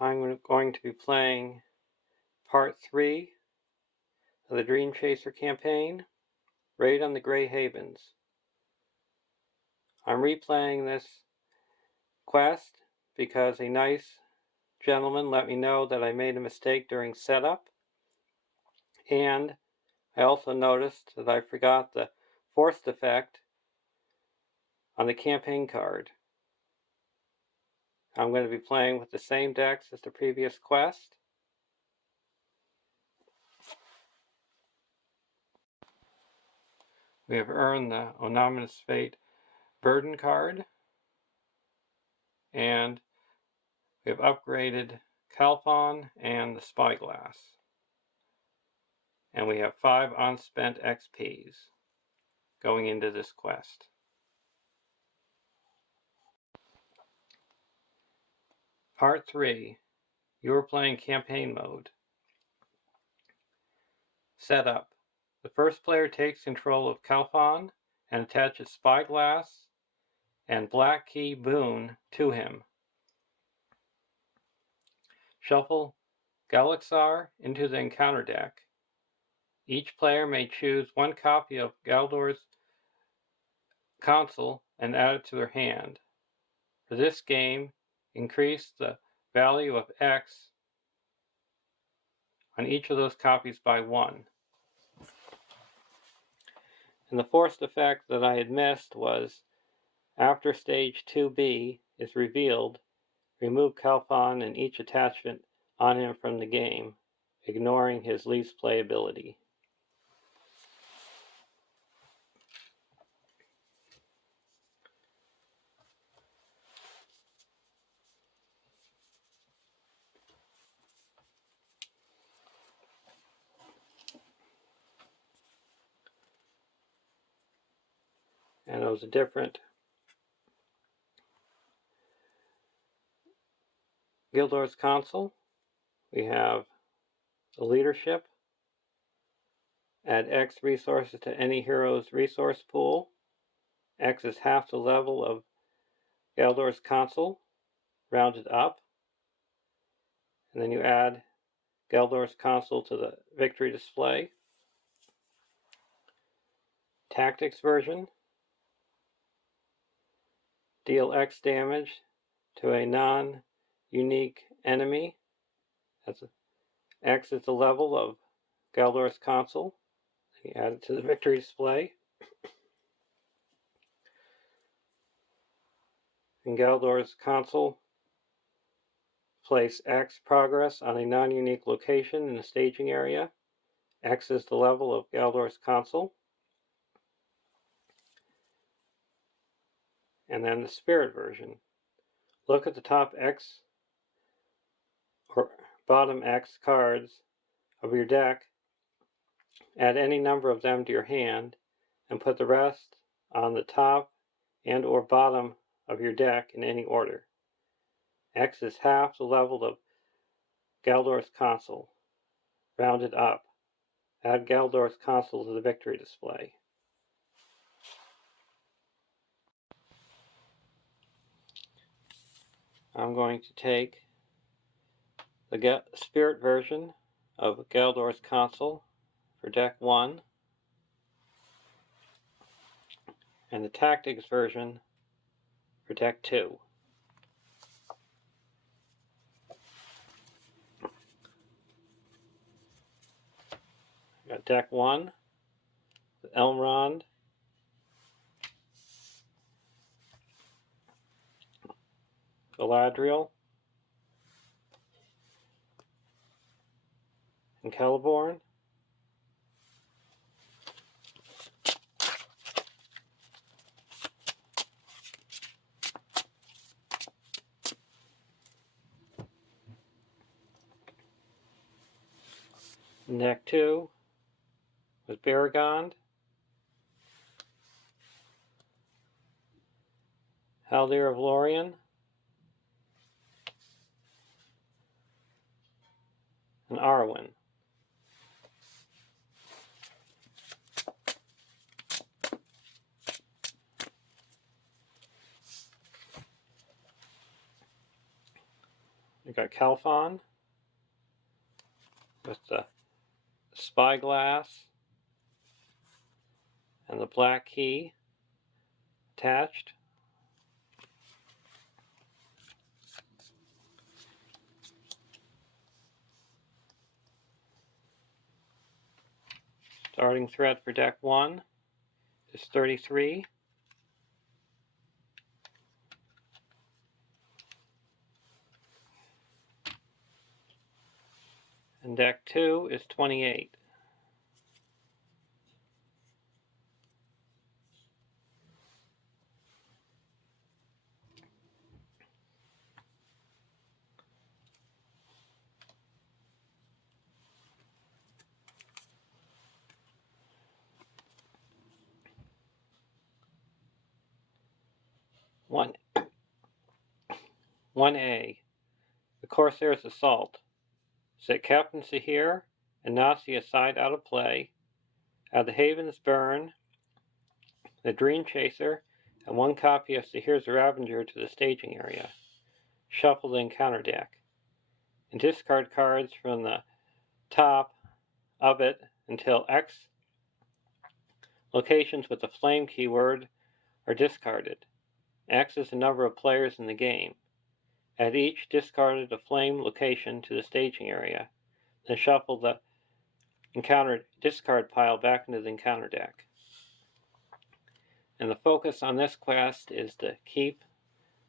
I'm going to be playing Part 3 of the Dream Chaser campaign, Raid on the Grey Havens. I'm replaying this quest because a nice gentleman let me know that I made a mistake during setup, and I also noticed that I forgot the forced effect on the campaign card. I'm going to be playing with the same decks as the previous quest. We have earned the Ominous Fate Burden card, and we have upgraded Calphon and the Spyglass. And we have 5 unspent XPs going into this quest. Part 3. You are playing campaign mode. Setup. The first player takes control of Calphon and attaches Spyglass and Black Key Boon to him. Shuffle Galaxar into the encounter deck. Each player may choose 1 copy of Galdor's console and add it to their hand. For this game, increase the value of X on each of those copies by 1. And the forced effect that I had missed was, after stage 2B is revealed, remove Calphon and each attachment on him from the game, ignoring his least playability. And it was a different Gildor's console. We have the leadership. Add X resources to any hero's resource pool. X is half the level of Galdor's console, rounded up. And then you add Galdor's console to the victory display. Tactics version. Deal X damage to a non-unique enemy. X is the level of Galdor's console. You add it to the victory display. In Galdor's console, place X progress on a non-unique location in the staging area. X is the level of Galdor's console. And then the spirit version. Look at the top X or bottom X cards of your deck, add any number of them to your hand, and put the rest on the top and or bottom of your deck in any order. X is half the level of Galdor's console, rounded up. Add Galdor's console to the victory display. I'm going to take the spirit version of Galdor's console for deck 1 and the tactics version for deck 2. I got deck 1 with Elrond, Galadriel, and Celeborn. And deck 2 with Baragond, Haldir of Lorien, and Arwen. We got Calphon with the spyglass and the black key attached. Starting thread for deck 1 is 33. And deck 2 is 28. One 1A. The Corsair's Assault. Set Captaincy here and Nausea side out of play. Add the Haven's Burn, the Dream Chaser, and 1 copy of Sahir's Ravager to the staging area. Shuffle the encounter deck. And discard cards from the top of it until X locations with the flame keyword are discarded. X is the number of players in the game. Add each discarded a flame location to the staging area. Then shuffle the encounter discard pile back into the encounter deck. And the focus on this quest is to keep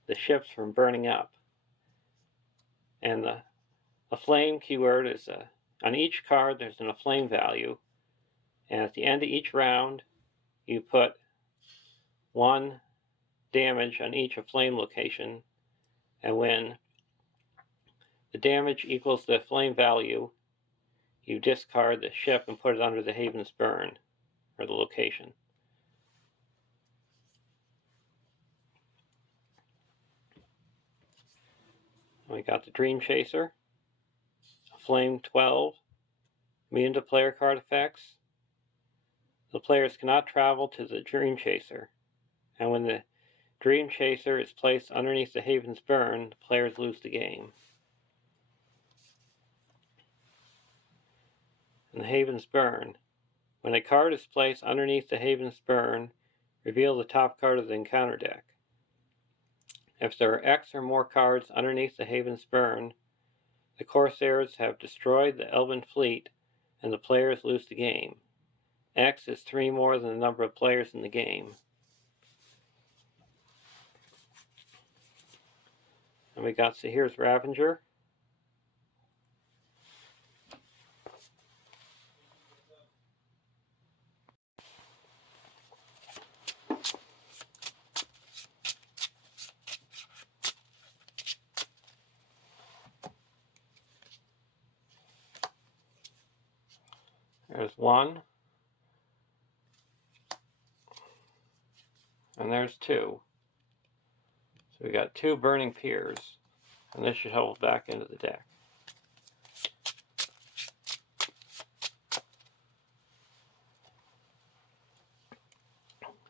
the ships from burning up. And the flame keyword is on each card there's an flame value. And at the end of each round, you put 1 damage on each flame location. And when the damage equals the flame value, you discard the ship and put it under the Haven's Burn, or the location. We got the Dream Chaser, Flame 12, immune to player card effects. The players cannot travel to the Dream Chaser, and when the Dream Chaser is placed underneath the Haven's Burn, the players lose the game. And the Haven's Burn. When a card is placed underneath the Haven's Burn, reveal the top card of the encounter deck. If there are X or more cards underneath the Haven's Burn, the Corsairs have destroyed the Elven fleet and the players lose the game. X is 3 more than the number of players in the game. And we got Sahir's Ravager. There's 1. And there's 2. So we got 2 burning piers. And this should hold back into the deck.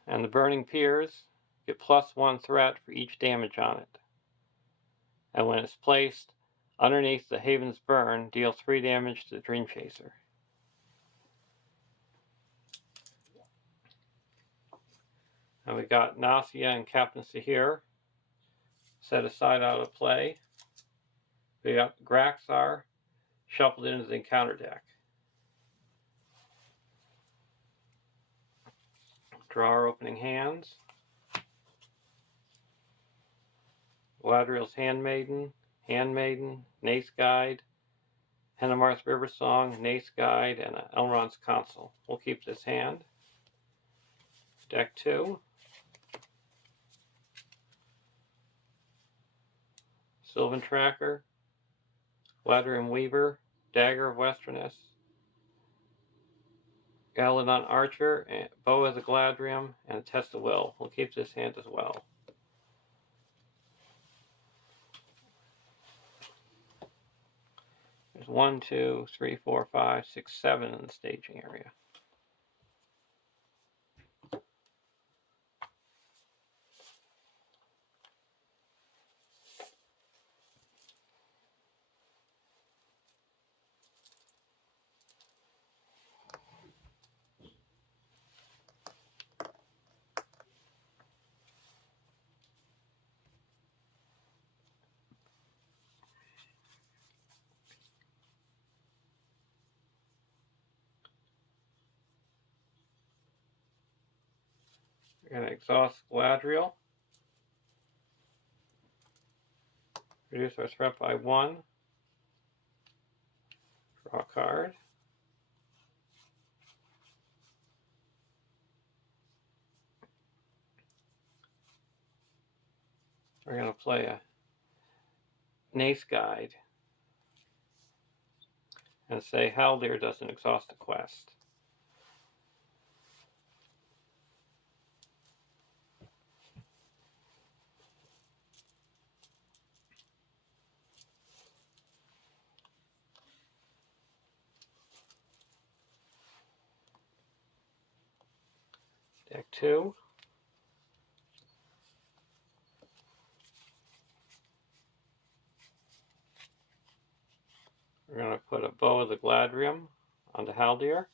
And the burning piers get +1 threat for each damage on it. And when it's placed underneath the Haven's Burn, deal 3 damage to the Dream Chaser. And we got Nausea and Captain Sahir set aside out of play. We got Graxar shuffled into the encounter deck. Draw our opening hands. Galadriel's Handmaiden, Nace Guide, Henemar's River Song, Nace Guide, and Elrond's Consul. We'll keep this hand. Deck 2. Sylvan Tracker, Galadriel Weaver, Dagger of Westerness, Galadon Archer, and Bow of the Galadriel, and Test of Will. We'll keep this hand as well. There's 1, 2, 3, 4, 5, 6, 7 in the staging area. We're going to exhaust Galadriel. Reduce our threat by 1. Draw a card. We're going to play a Nace Guide and say Haldir doesn't exhaust the quest. Deck 2. We're going to put a Bow of the Gladrium onto Haldir.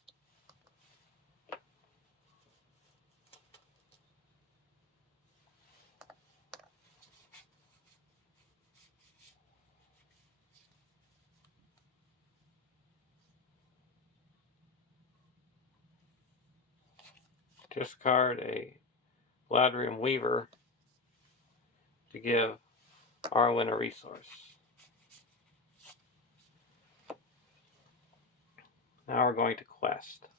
Discard a Gladrium Weaver to give Arwen a resource. Now we're going to quest.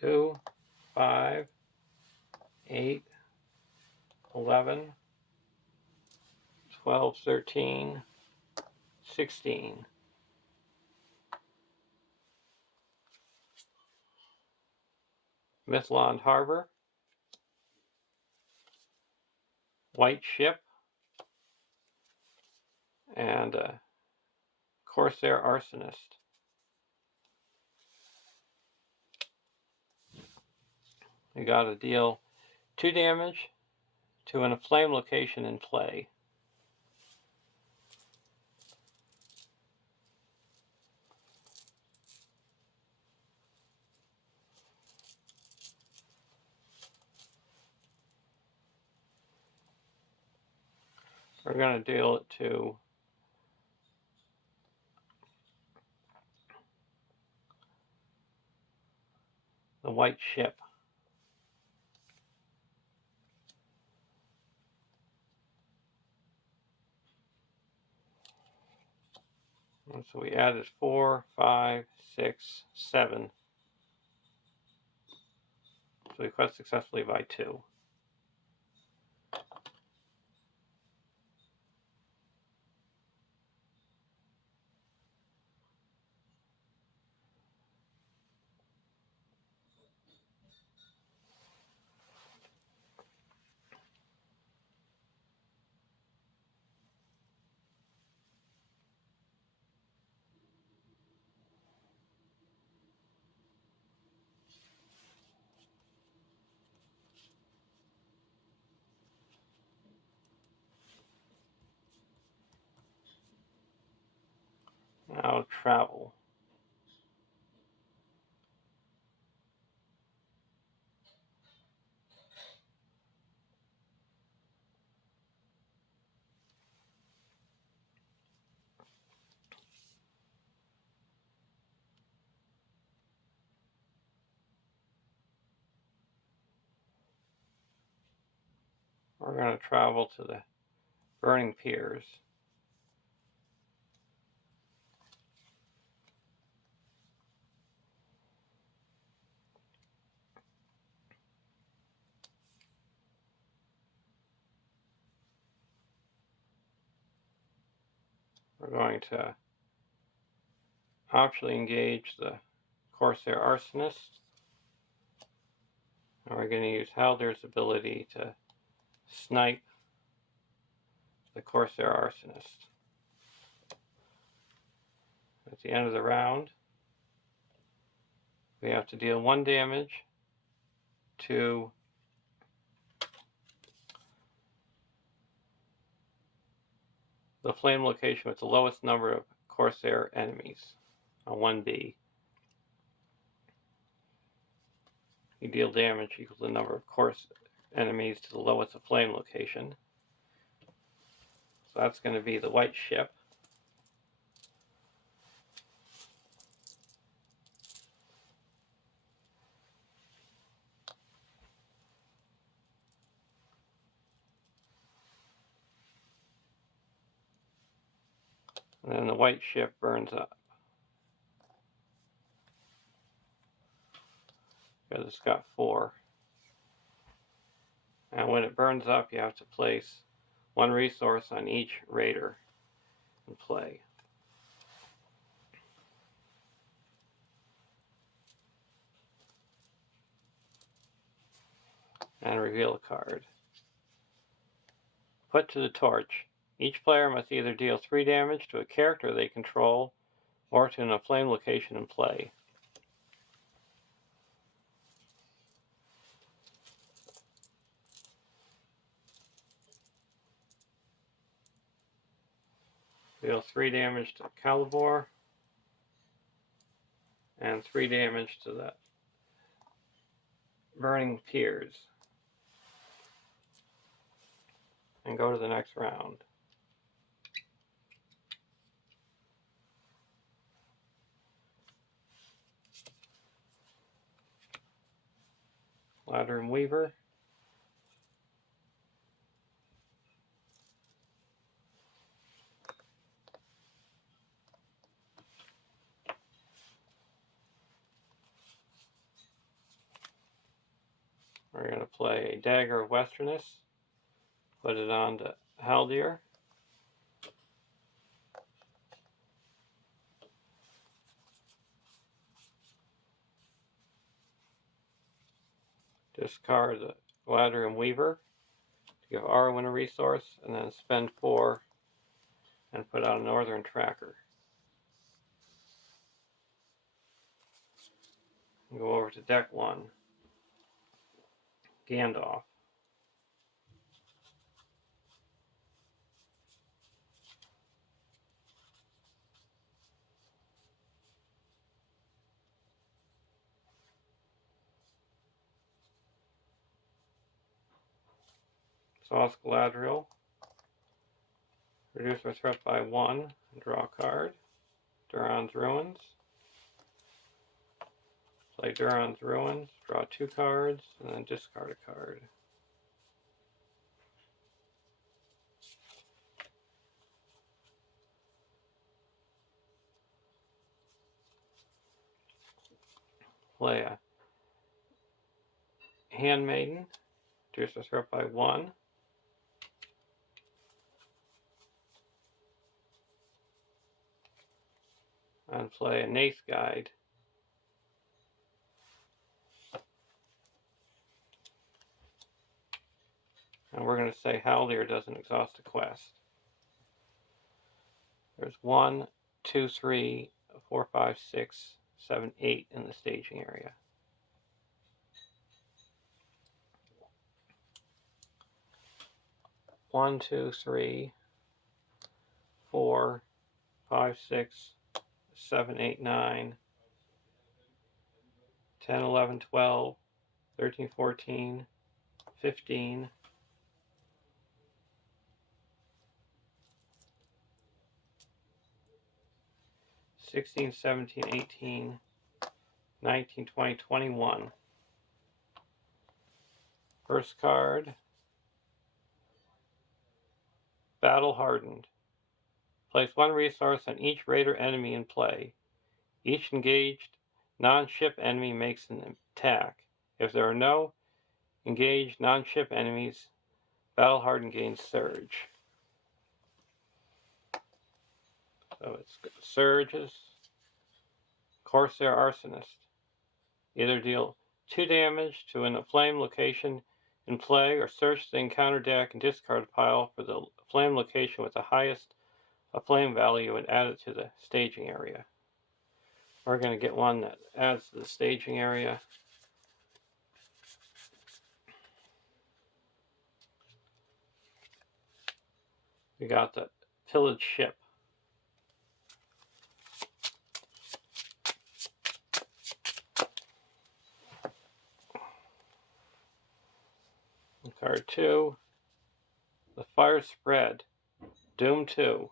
Two, 5, 8, 11, 12, 13, 16. Mithlond Harbor. White Ship. And Corsair Arsonist. We got to deal 2 damage to an inflamed location in play. We're going to deal it to the White Ship. And so we added 4, 5, 6, 7. So we quest successfully by 2. Now travel. We're going to travel to the Burning Piers. We're going to optionally engage the Corsair Arsonist. And we're going to use Haldir's ability to snipe the Corsair Arsonist. At the end of the round, we have to deal 1 damage to the flame location with the lowest number of Corsair enemies on 1B. You deal damage equal to the number of course enemies to the lowest flame location. So that's going to be the white ship. And then the white ship burns up. Because it's got 4. And when it burns up, you have to place 1 resource on each raider in play. And reveal a card. Put to the torch. Each player must either deal 3 damage to a character they control or to an aflame location in play. Deal 3 damage to Calibor and 3 damage to the burning piers. And go to the next round. Ladder and Weaver. We're going to play a Dagger of Westerness. Put it on to Haldir. Discard the Ladder and Weaver to give Arwen a resource, and then spend 4 and put out a Northern Tracker. And go over to deck 1. Gandalf. Sauce Galadriel. Reduce our threat by 1. Draw a card. Duran's Ruins. Play Duran's Ruins. Draw 2 cards, and then discard a card. Play a Handmaiden. Reduce our threat by 1. And play a Nath Guide. And we're going to say Haldir doesn't exhaust a quest. There's 1, 2, 3, 4, 5, 6, 7, 8 in the staging area. One, 2, 3, 4, 5, 6, 7, 8, 9, 10, 11, 12, 13, 14, 15, 16, 17, 18, 19, 20, 21. First card, Battle Hardened. Place 1 resource on each raider enemy in play. Each engaged non-ship enemy makes an attack. If there are no engaged non-ship enemies, Battle Hardened gains Surge. So it's Surges. Corsair Arsonist. Either deal 2 damage to an aflame location in play or search the encounter deck and discard a pile for the flame location with the highest aflame value and add it to the staging area. We're going to get one that adds to the staging area. We got the Pillaged Ship. Card 2, The Fire Spread, Doom 2.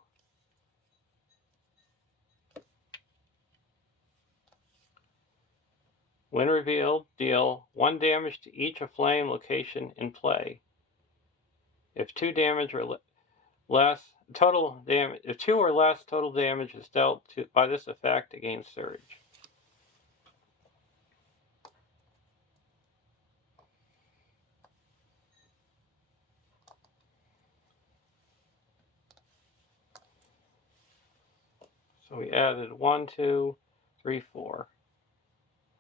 When revealed, deal 1 damage to each flame location in play. If 2 damage or less, total damage. If 2 or less total damage is dealt by this effect, it gains Surge. So we added 1, 2, 3, 4.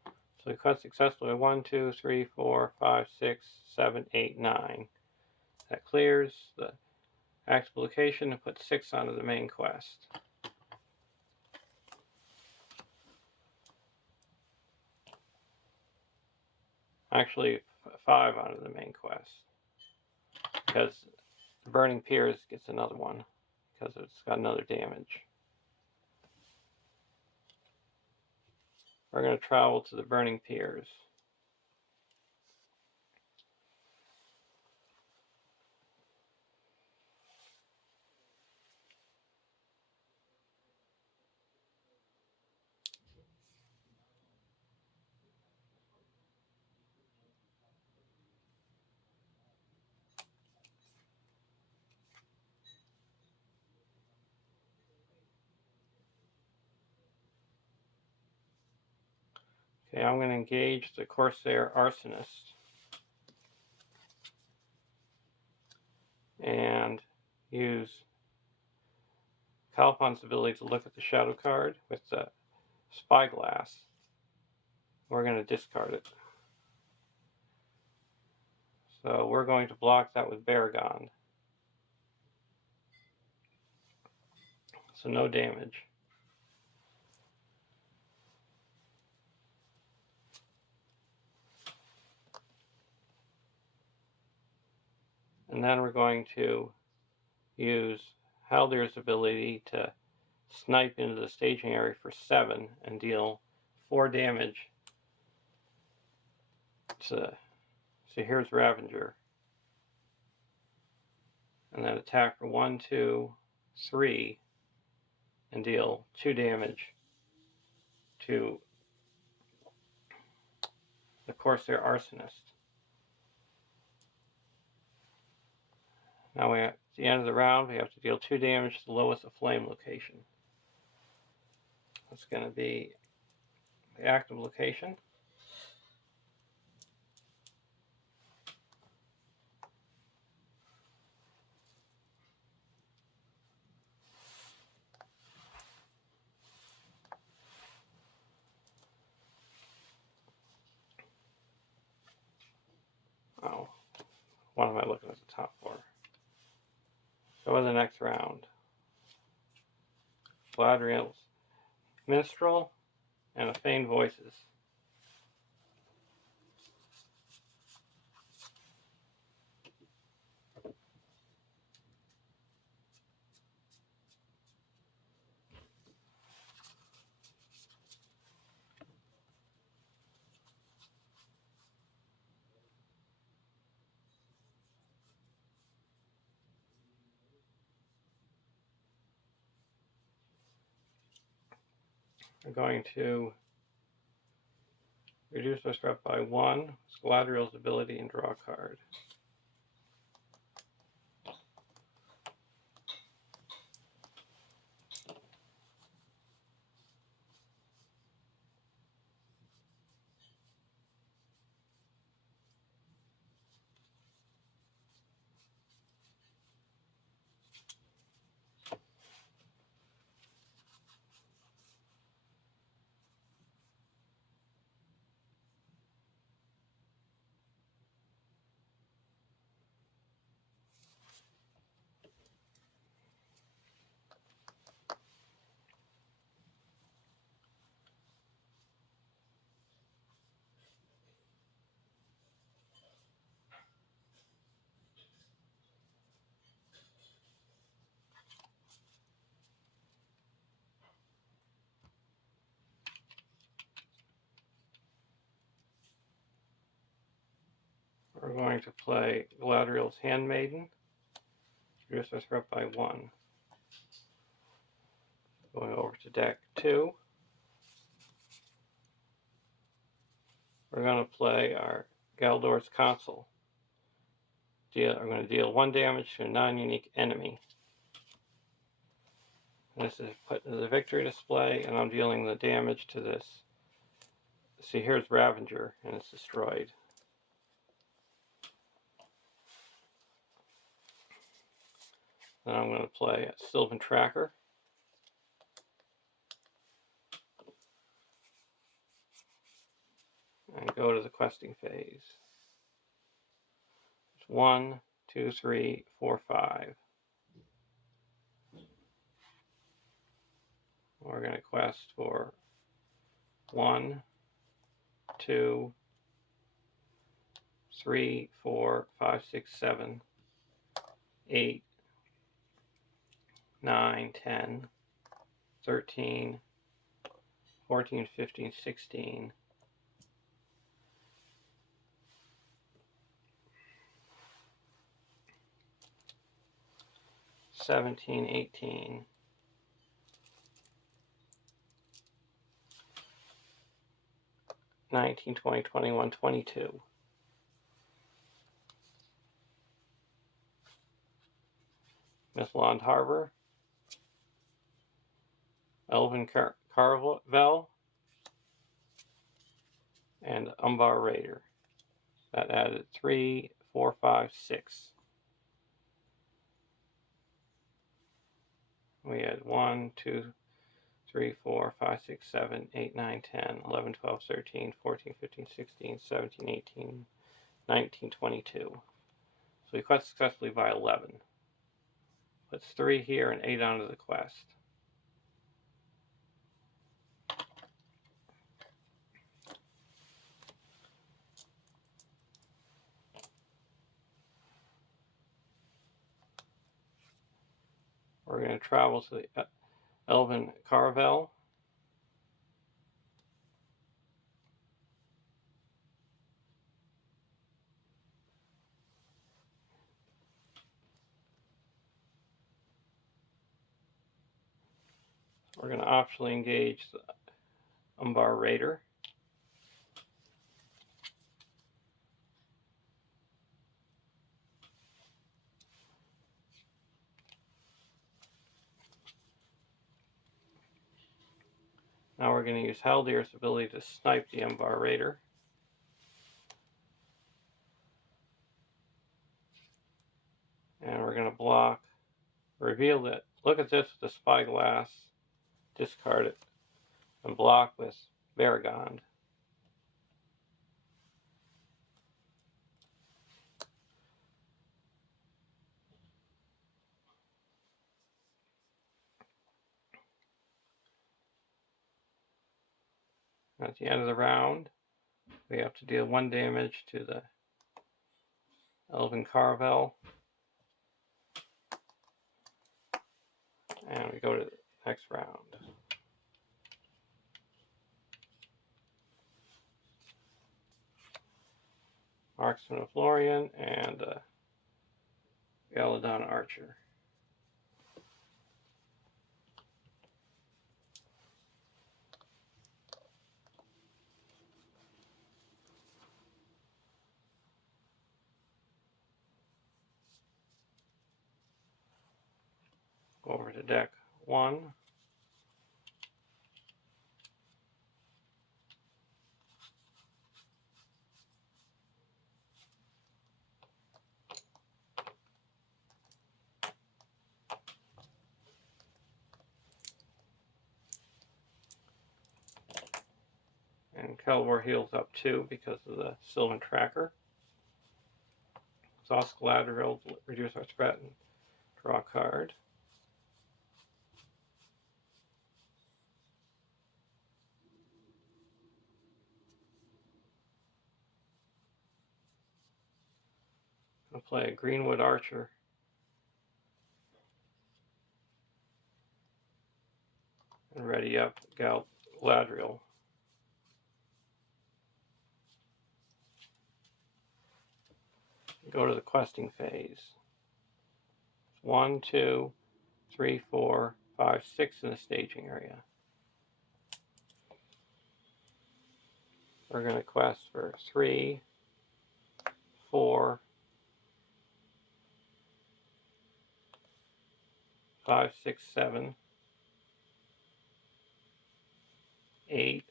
So we cut successfully 1, 2, 3, 4, 5, 6, 7, 8, 9. That clears the active location and puts 6 onto the main quest. Actually, 5 onto the main quest, because the Burning Piers gets another one because it's got another damage. We're going to travel to the Burning Piers. Okay, I'm going to engage the Corsair Arsonist and use Calipon's ability to look at the shadow card with the Spyglass. We're going to discard it. So we're going to block that with Baragon. So no damage. And then we're going to use Haldir's ability to snipe into the staging area for 7 and deal 4 damage to, so here's Ravager. And then attack for 1, 2, 3 and deal 2 damage to the Corsair Arsonist. Now at the end of the round, we have to deal 2 damage to the lowest flame location. That's going to be the active location. Oh, what am I looking at the top for? Go to the next round. Galadriel's Minstrel and a Feigned Voices. We're going to reduce our threat by 1. Galadriel's ability and draw a card. we're going to play Galadriel's Handmaiden. Reduce our threat by 1. Going over to deck 2. We're going to play our Galdor's Consul. I'm going to deal 1 damage to a non-unique enemy. And this is put into the victory display, and I'm dealing the damage to this. See, here's Ravager, and it's destroyed. Then I'm going to play Sylvan Tracker. And go to the questing phase. It's 1, 2, 3, 4, 5. We're going to quest for 1, 2, 3, 4, 5, 6, 7, 8, 9, 10, 13, 14, 15, 16, 17, 18, 19, 20, 21, 22. Mithlond Harbor, Elven Carvel, and Umbar Raider. That added 3, 4, 5, 6. We had 1, 2, 3, 4, 5, 6, 7, 8, 9, 10, 11, 12, 13, 14, 15, 16, 17, 18, 19, 22. So we quest successfully by 11. Puts 3 here and 8 onto the quest. We're going to travel to the Elven Carvel. We're going to optionally engage the Umbar Raider. Now we're going to use Haldir's ability to snipe the Umbar Raider. And we're going to block, reveal it. Look at this with the Spyglass, discard it, and block with Varagond. At the end of the round, we have to deal 1 damage to the Elven Carvel. And we go to the next round. Marksman of Lorien and Galadon Archer. Go over to deck 1. And Kelvor heals up 2 because of the Sylvan Tracker. Exhaust Galadriel to reduce our threat and draw a card. I'll play a Greenwood Archer. And ready up Galadriel. go to the questing phase. 1, 2, 3, 4, 5, 6 in the staging area. We're going to quest for 3, 4, 5, 6, 7, 8,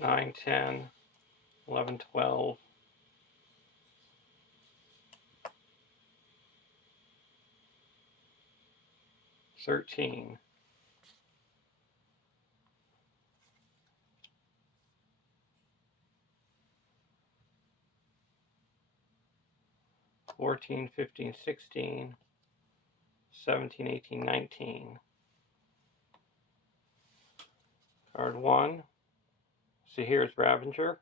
9, 10, 11, 12, 13, 14, 15, 16, 17, 18, 19. Card 1, Sahir's Ravenger.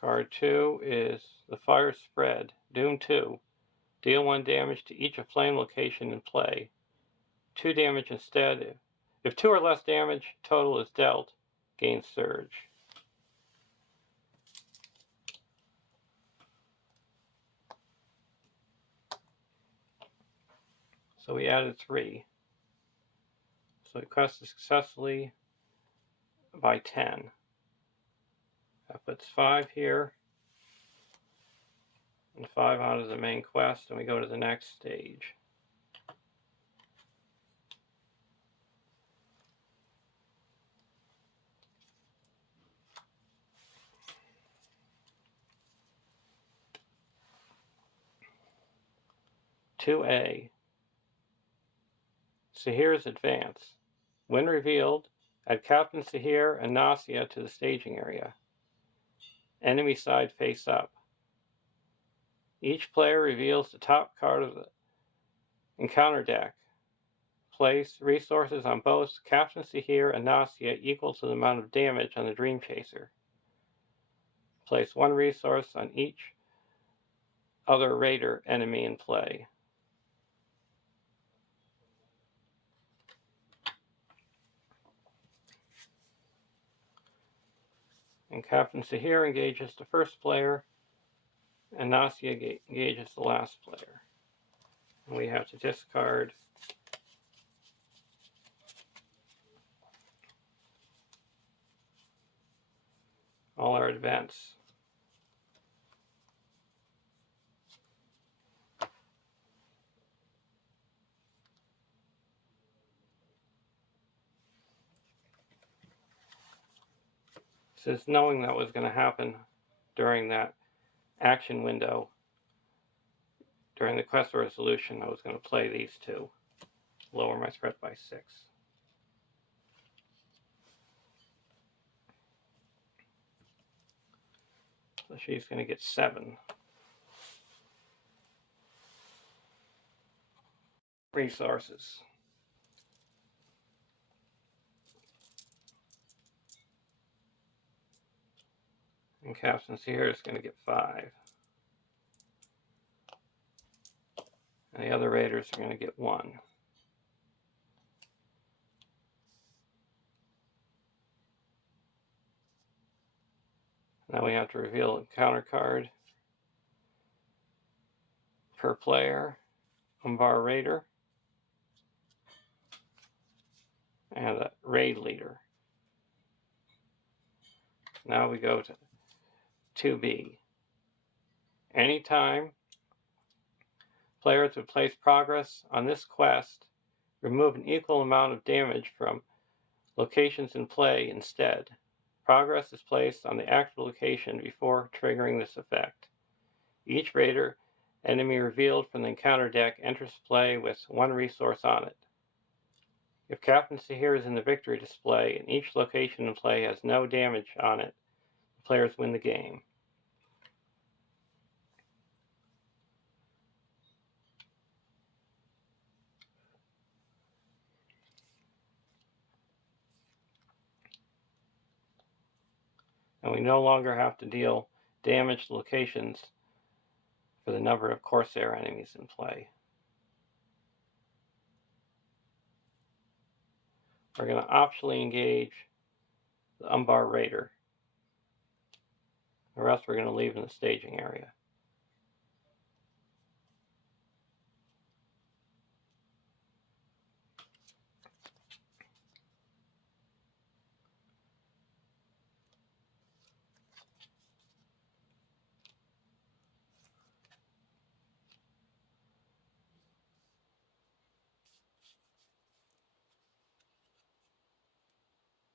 Card 2 is the Fire Spread, Doom 2. Deal 1 damage to each flame location in play. 2 damage instead. If 2 or less damage total is dealt, gain Surge. So we added 3. So we quested successfully by 10. That puts 5 here, and 5 out of the main quest, and we go to the next stage. (2A) Sahir's Advance. When revealed, add Captain Sahir and Nasia to the staging area. Enemy side face up. Each player reveals the top card of the encounter deck. Place resources on both Captain Sahir and Nasia equal to the amount of damage on the Dream Chaser. Place 1 resource on each other raider enemy in play. And Captain Sahir engages the first player, and Nasia engages the last player. And we have to discard all our events. Since knowing that was going to happen during that action window, during the quest resolution, I was going to play these 2, lower my spread by 6. So she's going to get 7 resources. And Captain Sahir is going to get 5. And the other raiders are going to get 1. Now we have to reveal a counter card per player, Umbar Raider, and a Raid Leader. Now we go to 2B. Anytime players would place progress on this quest, remove an equal amount of damage from locations in play instead. Progress is placed on the active location before triggering this effect. Each raider enemy revealed from the encounter deck enters play with 1 resource on it. If Captain Sahir is in the victory display and each location in play has no damage on it, the players win the game. And we no longer have to deal damage to locations for the number of Corsair enemies in play. we're going to optionally engage the Umbar Raider. The rest we're going to leave in the staging area.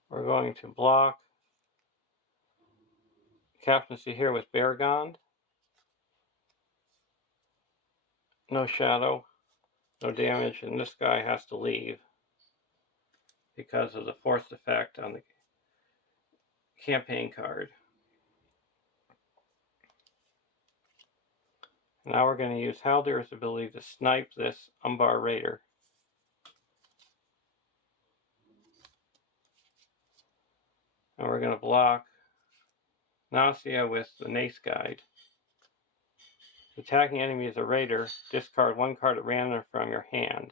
We're going to block captaincy here with Beargond. No shadow, no damage, and this guy has to leave because of the force effect on the campaign card. Now we're going to use Haldir's ability to snipe this Umbar Raider. And we're going to block Nausea with the Nace Guide. Attacking enemy is a raider, discard one card at random from your hand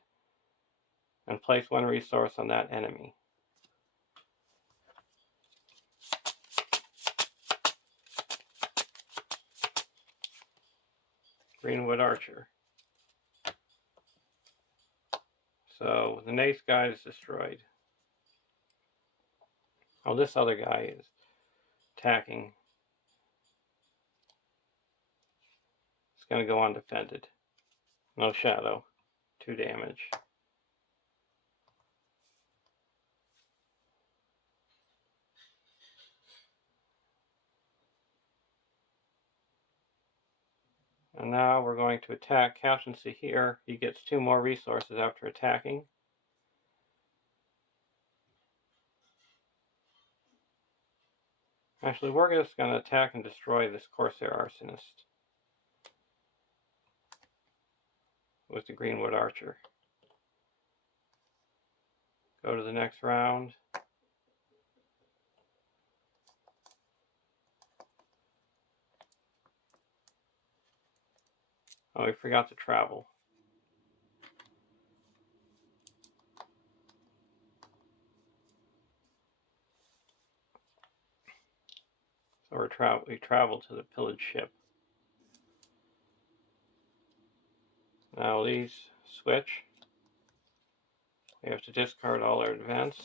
and place one resource on that enemy. Greenwood Archer. So the Nace Guide is destroyed. Oh, this other guy is attacking. It's going to go undefended. No shadow. 2 damage. And now we're going to attack Captaincy here. He gets 2 more resources after attacking. Actually, we're just going to attack and destroy this Corsair Arsonist with the Greenwood Archer. Go to the next round. Oh, we forgot to travel. So we travel to the pillaged ship. Now these switch. We have to discard all our events.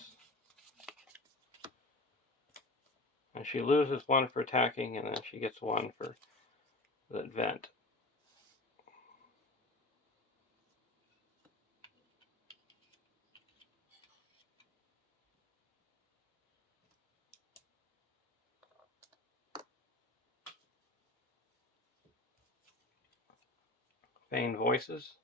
And she loses 1 for attacking, and then she gets 1 for the event. Feigned Voices.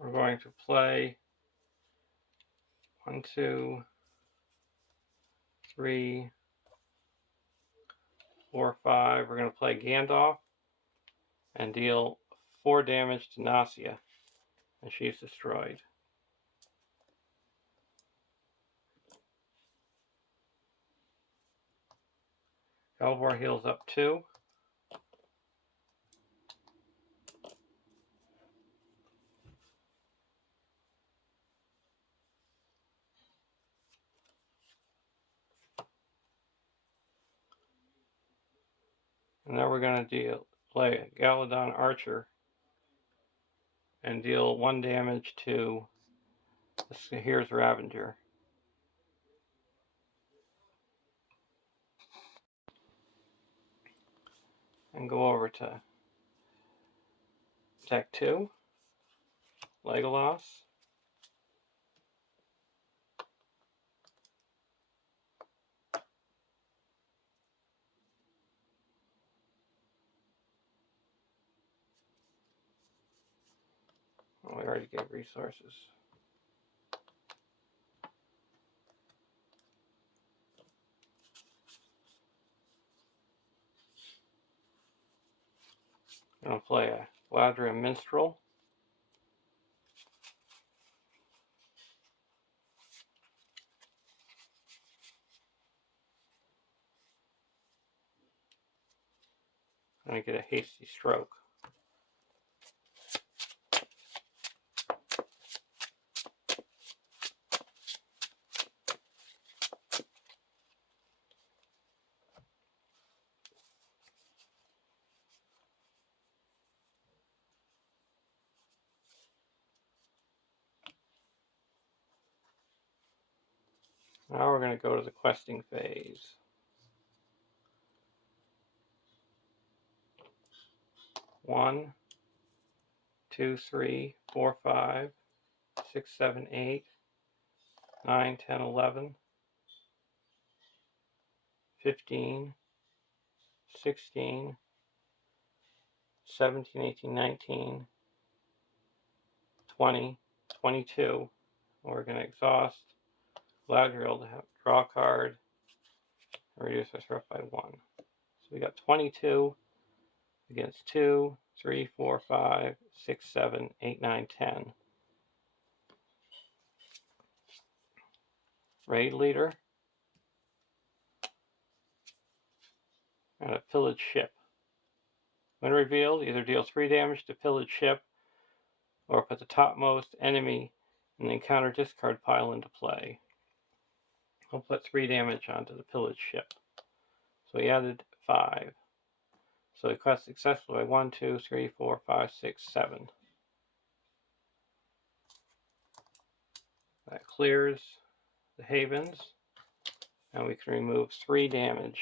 We're going to play 1, 2, 3, 4, 5. We're going to play Gandalf and deal 4 damage to Nausea, and she's destroyed. Galvor heals up 2. And now we're going to play Galadon Archer and deal 1 damage to here's Ravager. And go over to deck 2, Legolas. Oh, we already gave resources. I'm going to play a Galadriel Minstrel. going to get a hasty stroke. Now we're going to go to the questing phase. 1, 2, 3, 4, 5, 6, 7, 8, 9, 10, 11, 15, 16, 17, 18, 19, 20, 22. We're going to exhaust. Allow your to draw a card and reduce our threat by 1. So we got 22 against 2, 3, 4, 5, 6, 7, 8, 9, 10. Raid leader and a pillaged ship. When revealed, either deal 3 damage to pillaged ship or put the topmost enemy in the encounter discard pile into play. We'll put 3 damage onto the pillaged ship. So we added 5. So we quest successfully by 1, 2, 3, 4, 5, 6, 7. That clears the havens, and we can remove 3 damage.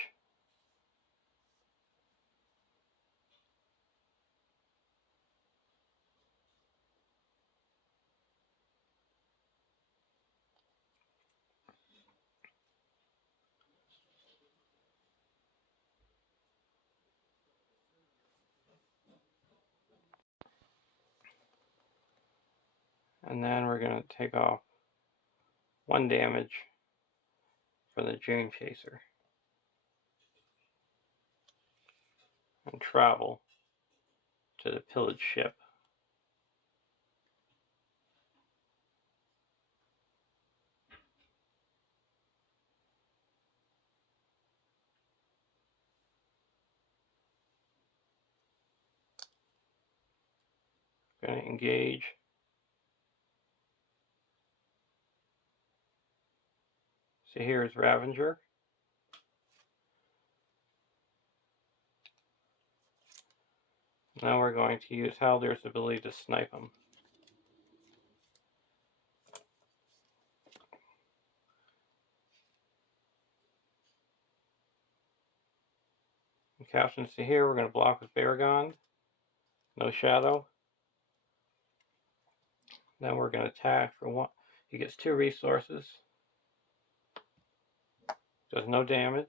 And then we're going to take off 1 damage for the Dream Chaser and travel to the pillaged ship. Going to engage. So here's Ravager. Now we're going to use Haldir's ability to snipe him. And captions to here, we're going to block with Baragon. No shadow. Then we're going to attack for 1. He gets 2 resources. Does no damage.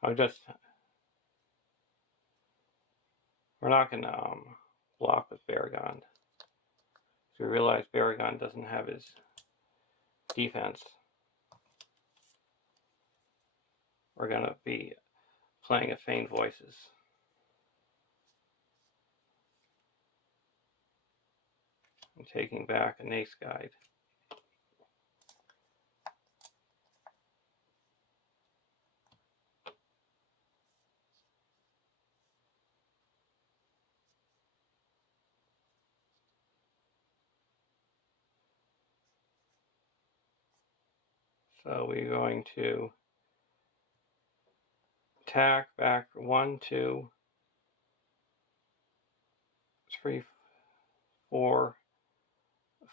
We're not going to block with Baragon. So we realize Baragon doesn't have his defense. We're going to be playing a Feigned Voices. And taking back a Nace Guide. So we're going to attack back for 1, 2, 3, 4,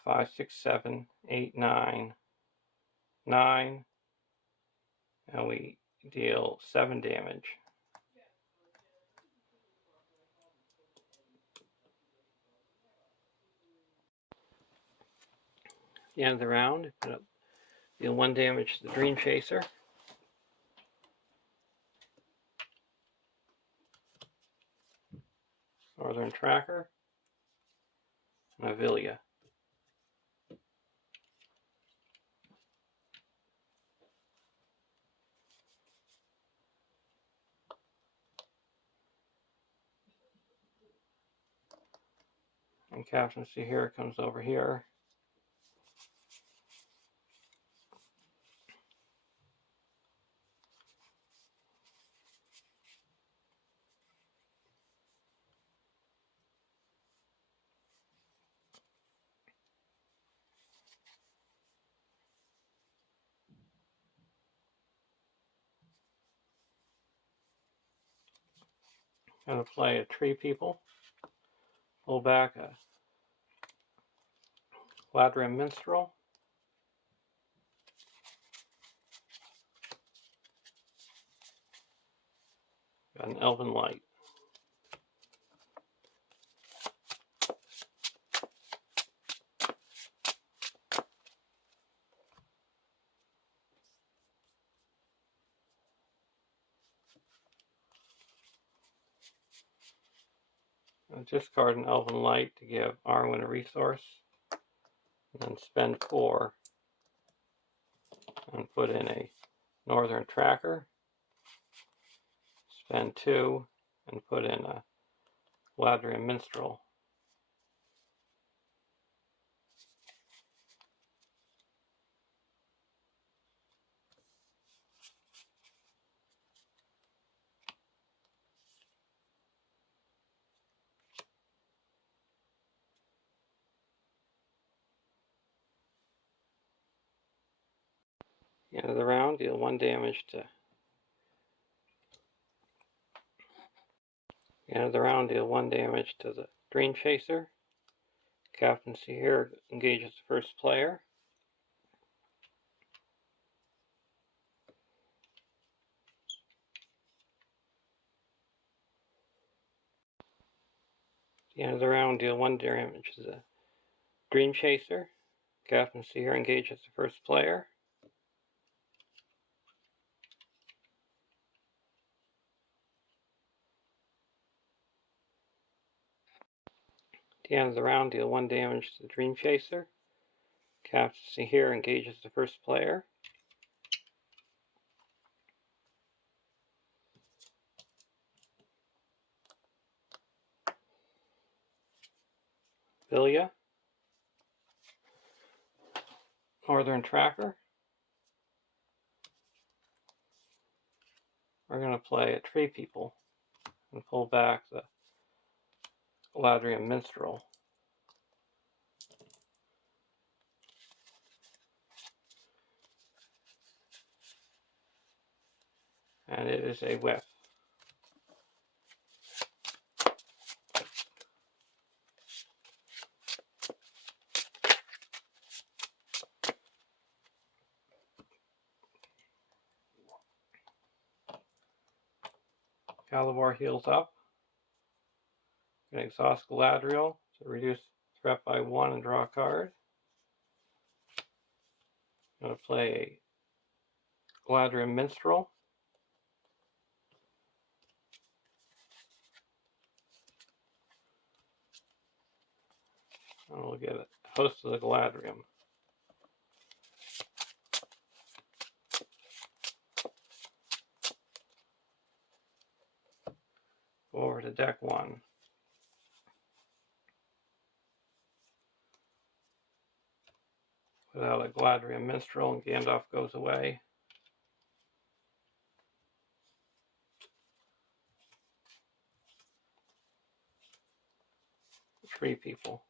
5, 6, 7, 8, 9, 9, and we deal 7 damage. At the end of the round, deal 1 damage to the Dream Chaser. Northern Tracker, and Avilia. And Captain Sahir comes over here. I'm going to play a Tree People. Pull back a LOTR Minstrel. Got an Elven Light. I'll discard an Elven Light to give Arwen a resource, and then spend 4 and put in a Northern Tracker. Spend 2 and put in a LOTR Minstrel. End of the round, deal 1 damage to. End of the round, deal 1 damage to the Dream Chaser. Captain Sahir engages the first player. At the end of the round, deal 1 damage to the Dream Chaser. Captain Sahir engages the first player. At the end of the round, deal 1 damage to the Dream Chaser. Captain Sahir engages the first player. Vilya. Northern Tracker. We're going to play a Tree People and pull back the LOTR Minstrel. And it is a whiff. Calibor heals up. Can exhaust Galadriel to reduce threat by 1 and draw a card. I'm going to play a LOTR Minstrel. And we'll get a Host of the Galadriel. Go over to deck 1. Without a Galadriel Minstrel, and Gandalf goes away. Tree People.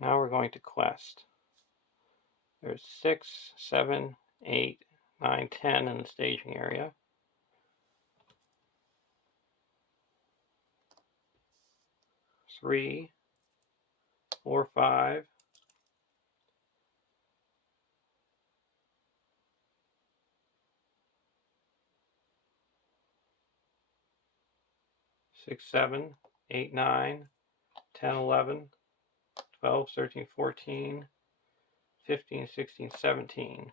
Now we're going to quest. There's 6, 7, 8, 9, 10 in the staging area. 3, 4, 5. 6, 7, 8, 9, 10, 11, 12, 13, 14, 15, 16, 17.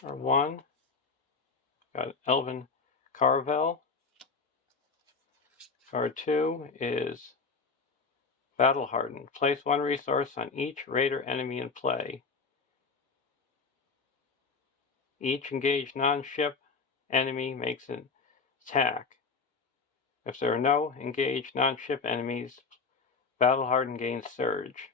Card 1, got Elven Carvel. Card 2 is Battle Hardened. Place 1 resource on each raider enemy in play. Each engaged non-ship enemy makes an attack. If there are no engaged non-ship enemies, Battle Hardened gains Surge.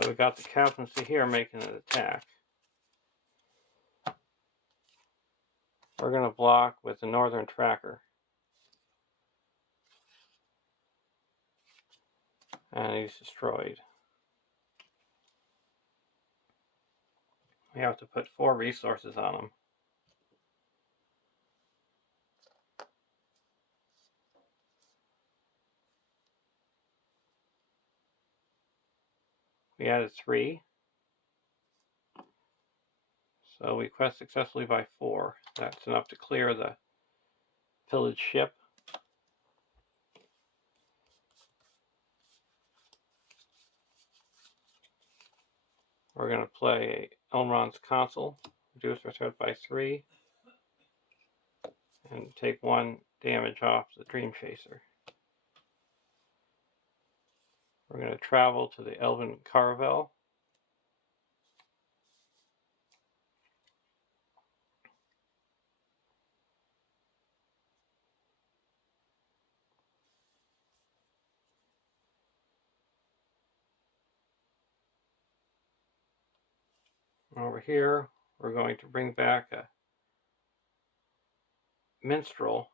So we got the captaincy here making an attack. We're going to block with the northern tracker. And he's destroyed. We have to put 4 resources on him. We added 3. So we quest successfully by 4. That's enough to clear the pillaged ship. We're going to play Elrond's Consul, reduce our threat by 3, and take 1 damage off the Dream Chaser. We're going to travel to the Elven Caravel. Over here, we're going to bring back a minstrel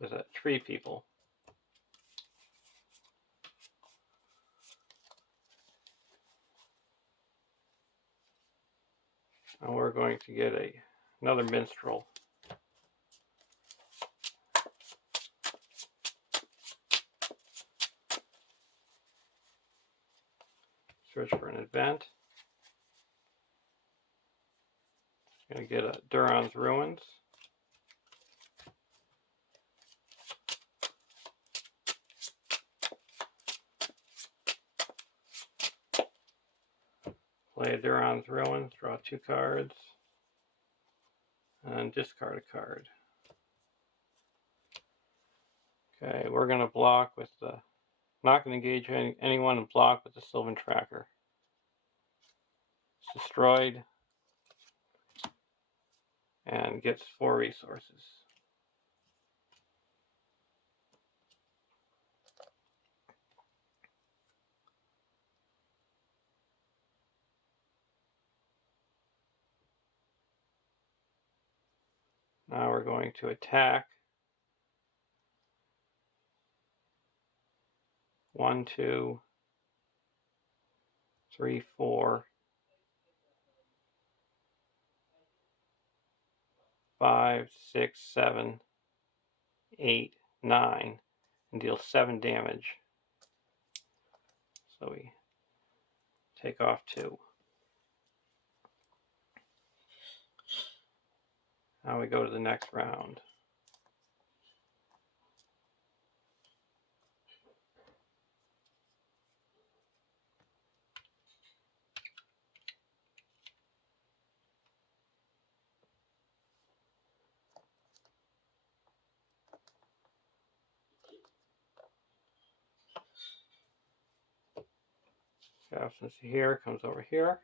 with 3 people. And we're going to get another minstrel. Search for an event. Going to get a Duran's Ruins. Play a Duran's Ruins, draw 2 cards, and discard a card. Okay, we're going to block with the... Not going to engage anyone and block with the Sylvan Tracker. It's destroyed and gets 4 resources. Now we're going to attack. 1, 2, 3, 4, 5, 6, 7, 8, 9, and deal 7 damage. So we take off 2. Now we go to the next round. Absence here comes over here.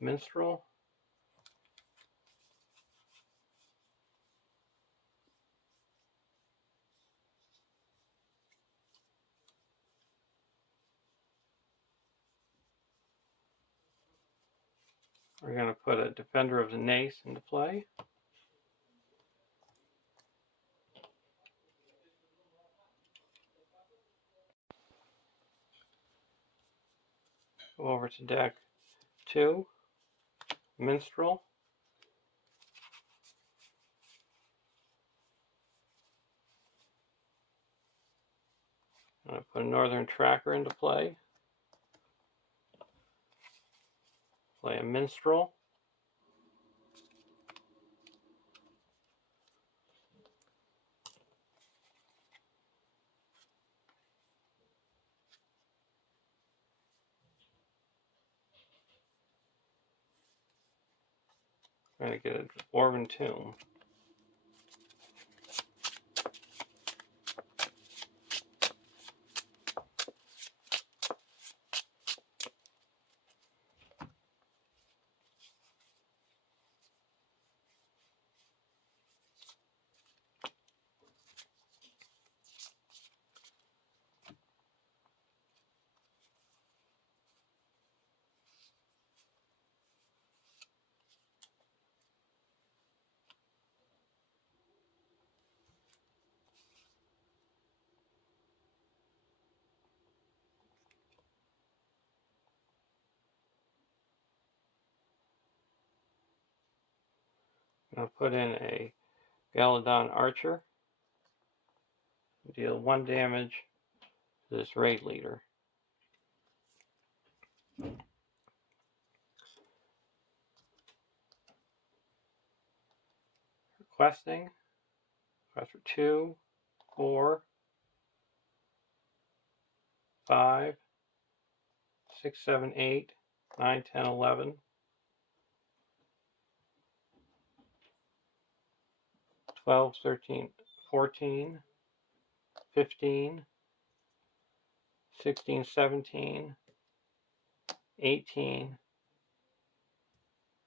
Minstrel. We're going to put a Defender of the Nace into play. Go over to deck 2, Minstrel. I'm going to put a Northern Tracker into play. Play a Minstrel. I'm going to get a Dwarven Tomb. I'll put in a Galadon Archer. Deal 1 damage to this raid leader. Questing. Quest for 2, 4, 5, 6, 7, 8, 9, 10, 11. 12, 13, 14, 15, 16, 17, 18.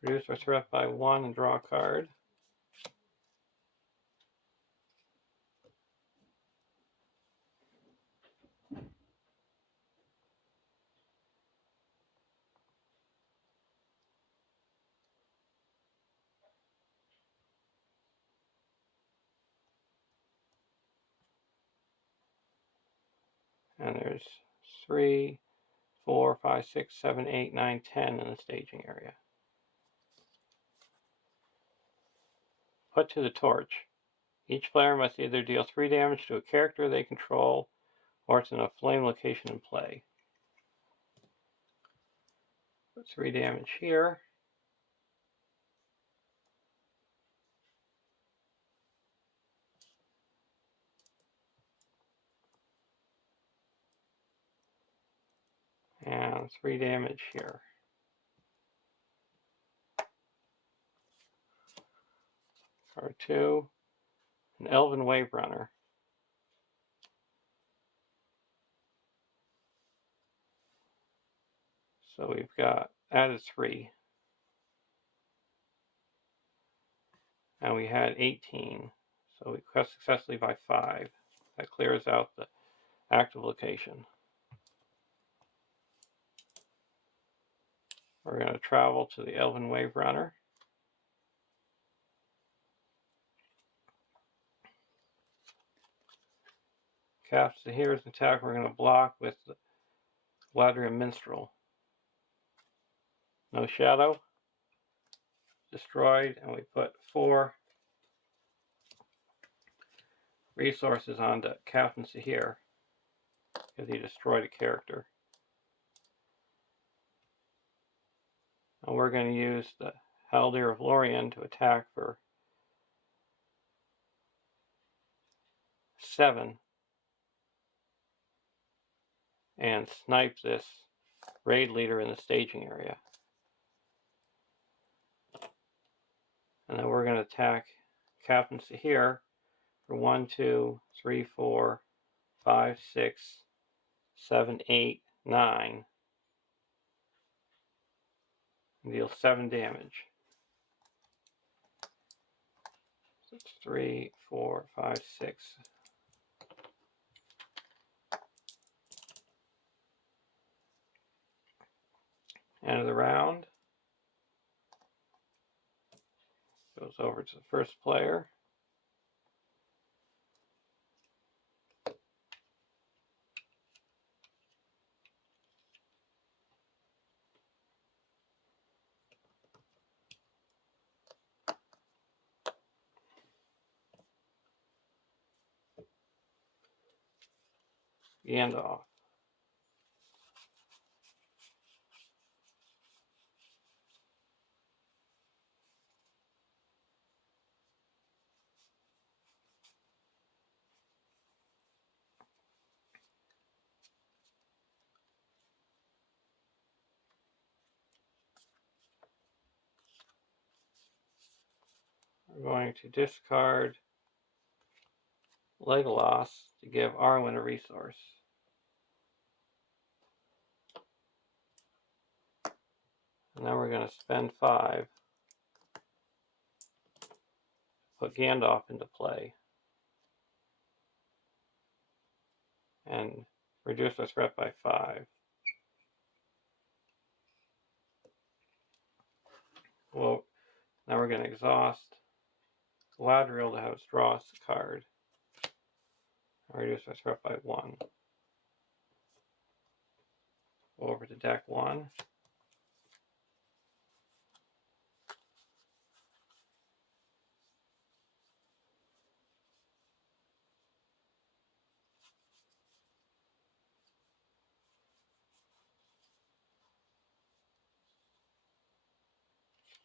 Reduce our threat by 1 and draw a card. And there's 3, 4, 5, 6, 7, 8, 9, 10 in the staging area. Put to the torch. Each player must either deal 3 damage to a character they control, or it's in a flame location in play. Put 3 damage here. And 3 damage here. Card 2, an Elven Wave Runner. So we've got added 3. And we had 18. So we quest successfully by 5. That clears out the active location. We're going to travel to the Elven Wave Runner. Cast the hero's attack. We're going to block with the Galadriel Minstrel. No shadow. Destroyed, and we put 4 resources onto Captain Sahir because he destroyed a character. And we're going to use the Haldir of Lorien to attack for 7 and snipe this raid leader in the staging area. And then we're going to attack Captain Sahir for 1, 2, 3, 4, 5, 6, 7, 8, 9. And deal 7 damage. 3, 4, 5, 6. End of the round. Goes over to the first player. Gandalf. We're going to discard Legolas to give Arwen a resource. And then we're going to spend 5. Put Gandalf into play. And reduce our threat by 5. Well, now we're going to exhaust Galadriel to have us draw us a card. Reduce our threat by 1. Go over to deck 1.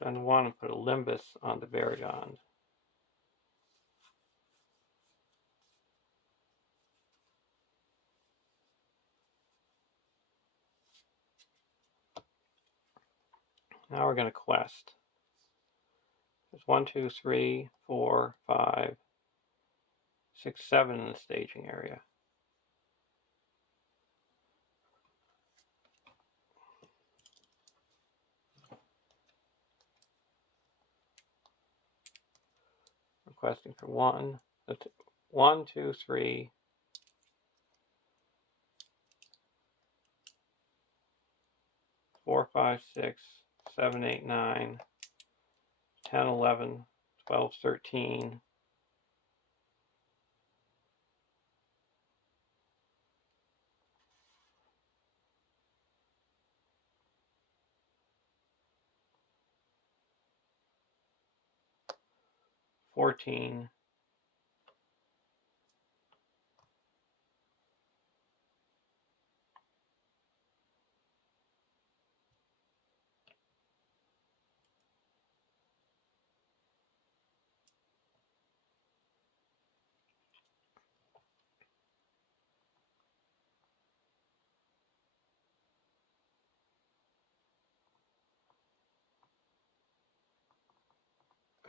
Spend 1 and put a Limbus on the Varigond. Now we're going to quest. There's 1, 2, 3, 4, 5, 6, 7 in the staging area. Requesting for 1, 2, 3, 4, 5, 6, 7, 8, 9, 10, 11, 12, 13, 14,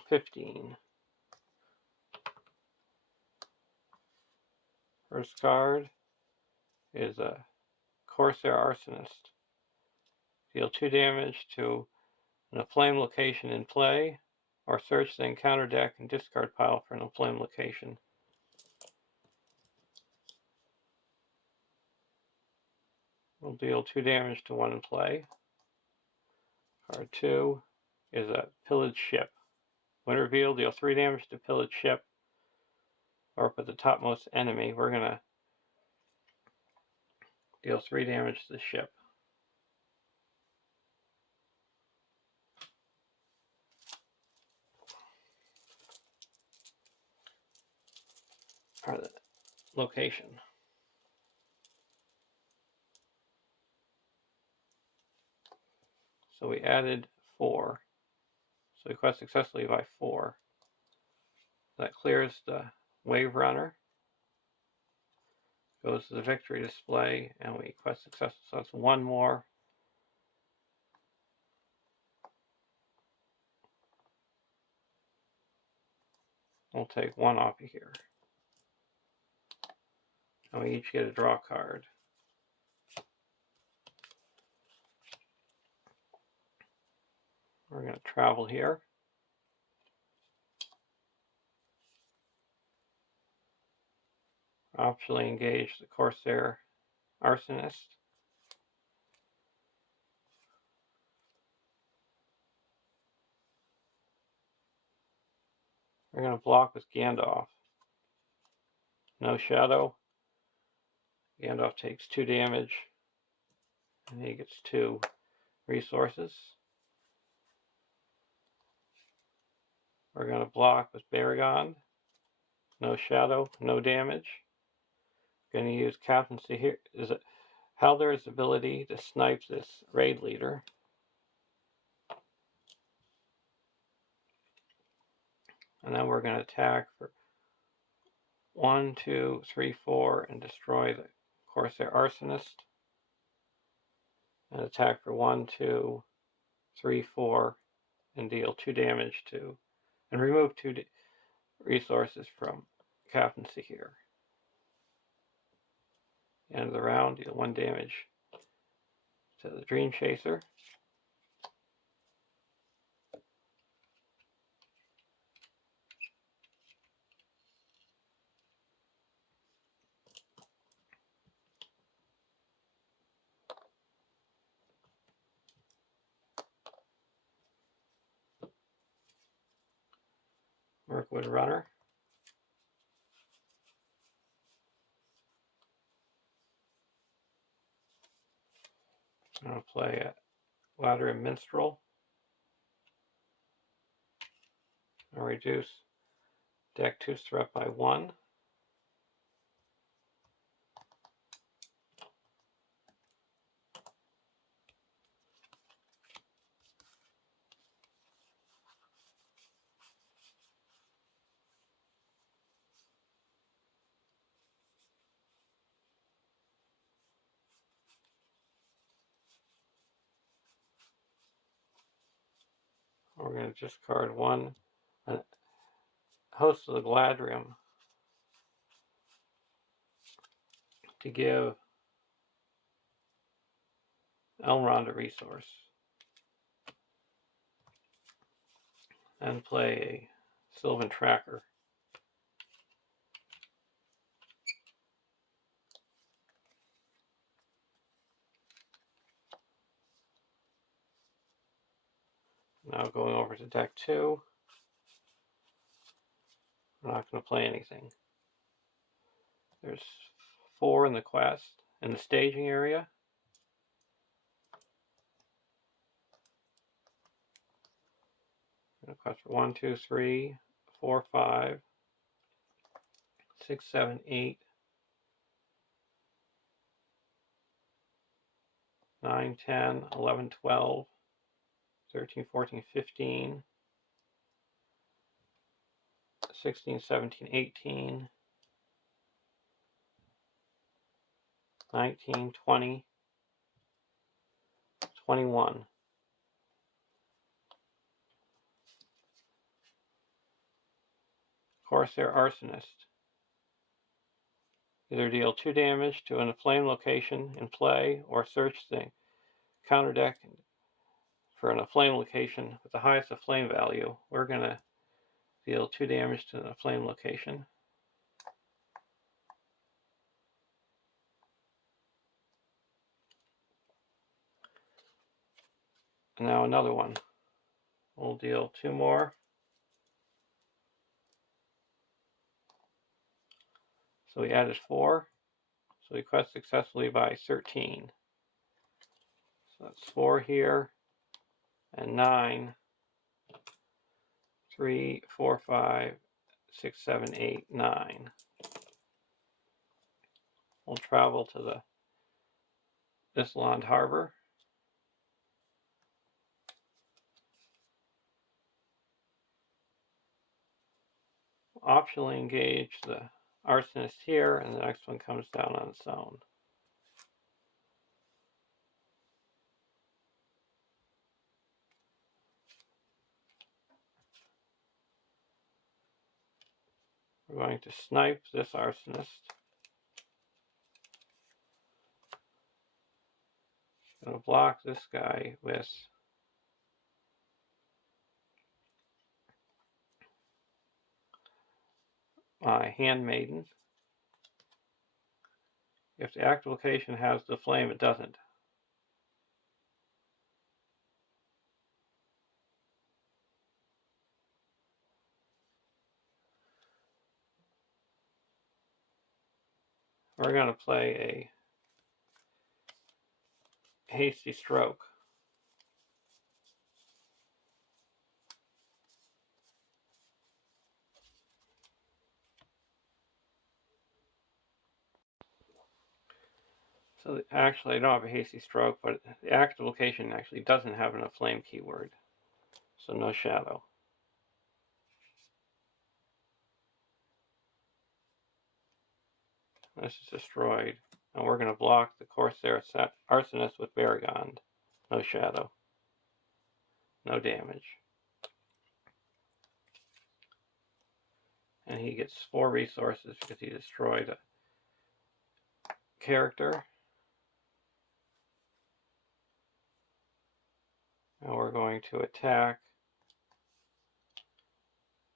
15. First card is a Corsair Arsonist. Deal 2 damage to an inflamed location in play, or search the encounter deck and discard pile for an inflamed location. We'll deal 2 damage to 1 in play. Card 2 is a Pillaged Ship. When revealed, deal 3 damage to Pillaged Ship, or up at the topmost enemy. We're going to deal 3 damage to the ship. Or the location. So we added 4. So we quest successfully by 4. That clears the Wave Runner. Goes to the victory display, and we quest successful. So that's 1 more. We'll take 1 off of here. And we each get a draw card. We're going to travel here. Optionally engage the Corsair Arsonist. We're going to block with Gandalf. No shadow. Gandalf takes 2 damage, and he gets 2 resources. We're going to block with Barragon. No shadow, no damage. Going to use Captaincy here. Is it Haldar's ability to snipe this raid leader. And then we're going to attack for 1, 2, 3, 4 and destroy the Corsair Arsonist. And attack for 1, 2, 3, 4 and deal 2 damage to, and remove 2 resources from Captaincy here. End of the round, deal 1 damage to the Dream Chaser. Mirkwood Runner. I'm going to play a Ladder and Minstrel. I'll reduce deck 2 threat by 1. We're going to discard one, a host of the Gladrium, to give Elrond a resource, and play a Sylvan Tracker. Now going over to deck 2, we're not going to play anything. There's 4 in the quest, in the staging area. I'm going to quest for 1, 2, 3, 4, 5, 6, 7, 8, 9, 10, 11, 12, 13, 14, 15, 16, 17, 18, 19, 20, 21. Corsair Arsonist. Either deal 2 damage to an inflamed location in play, or search the counter deck for an inflamed location with the highest inflame value. We're going to deal 2 damage to an inflamed location. And now another one. We'll deal 2 more. So we added 4. So we quest successfully by 13. So that's 4 here, and 9, 3, 4, 5, 6, 7, 8, 9. We'll travel to the Island Harbor. Optionally engage the Arsonist here, and the next one comes down on its own. We're going to snipe this Arsonist. I'm going to block this guy with my Handmaiden. If the active location has the flame, it doesn't. We're going to play a hasty stroke. So actually, I don't have a hasty stroke, but the active location actually doesn't have a flame keyword, so no shadow. This is destroyed, and we're going to block the Corsair Arsonist with Barragond. No shadow. No damage. And he gets 4 resources because he destroyed a character. And we're going to attack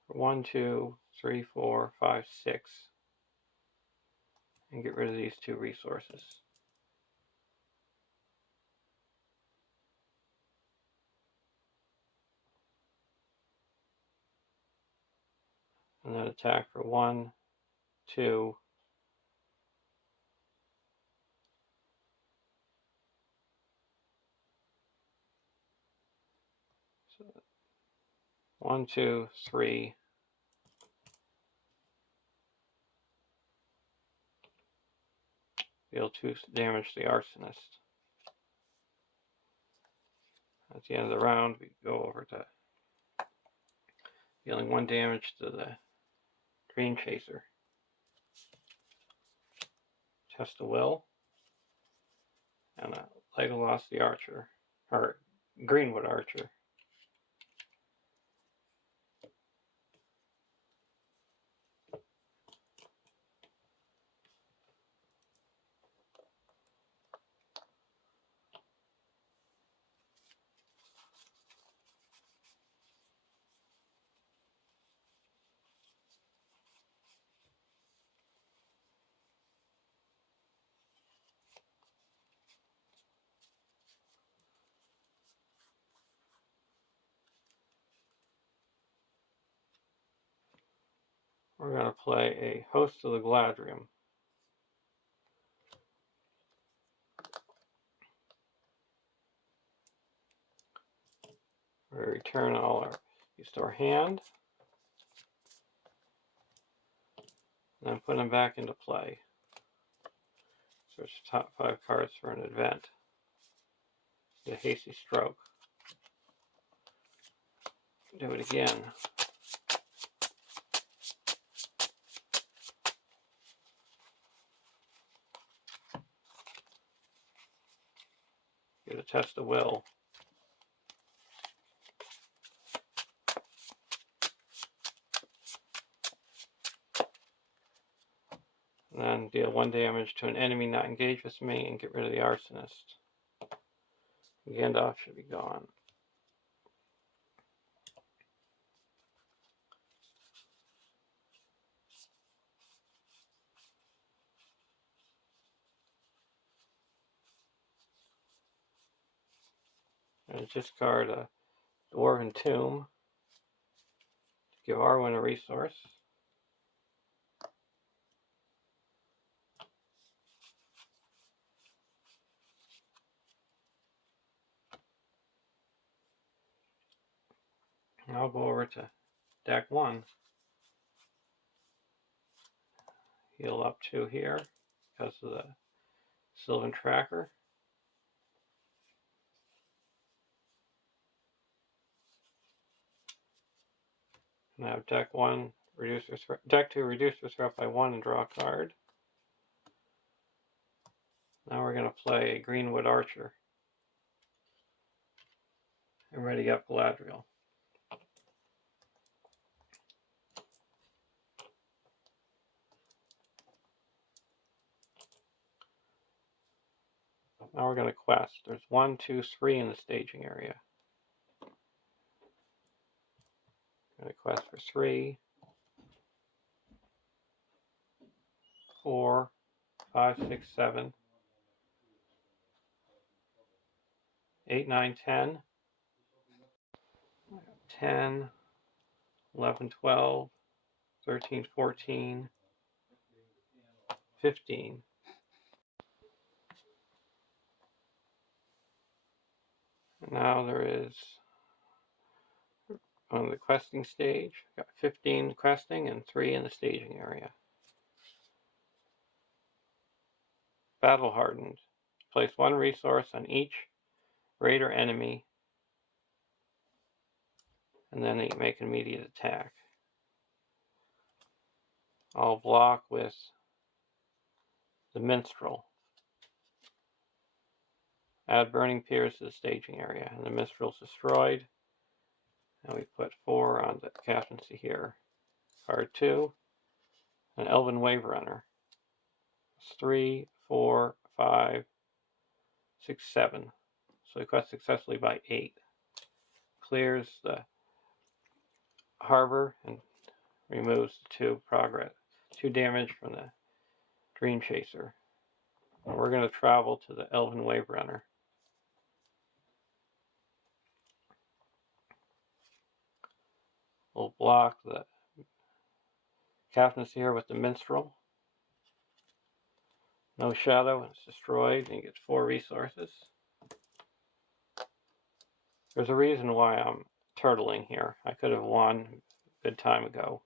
1, 2, 3, 4, 5, 6, and get rid of these 2 resources. And then attack for 1, 2, 1, 2, 3. Deal 2 damage to the Arsonist. At the end of the round, we go over to dealing 1 damage to the Dream Chaser. Test the Will. And Legolas the Archer, or Greenwood Archer. we're going to play a Host of the Galadriel. We return all our used to our hand, and then put them back into play. Search the top 5 cards for an event. The hasty stroke. Do it again. Get a test of will. And then deal 1 damage to an enemy not engaged with me and get rid of the arsonist. Gandalf should be gone. And discard a Dwarven Tomb to give Arwen a resource. And I'll go over to deck 1. Heal up 2 here because of the Sylvan Tracker. Now deck 1, deck 2, reduce your threat by 1 and draw a card. Now we're going to play Greenwood Archer and ready up Galadriel. Now we're going to quest. There's 1, 2, 3 in the staging area. I'm going to quest for 3, 4, 5, 6, 7, 8, 9, 10, 10, 11, 12, 13, 14, 15. And now there is, on the questing stage, got 15 questing and 3 in the staging area. Battle hardened. Place 1 resource on each raider enemy, and then they make an immediate attack. I'll block with the Minstrel. Add Burning Piers to the staging area, and the Minstrel's destroyed. And we put 4 on the captaincy here. Card 2, an Elven Wave Runner. It's 3, 4, 5, 6, 7. So we quest successfully by 8. Clears the harbor and removes the 2 damage from the Dream Chaser. And we're going to travel to the Elven Wave Runner. We'll block the captaincy here with the Minstrel. No shadow, it's destroyed, and you get 4 resources. There's a reason why I'm turtling here. I could have won a good time ago.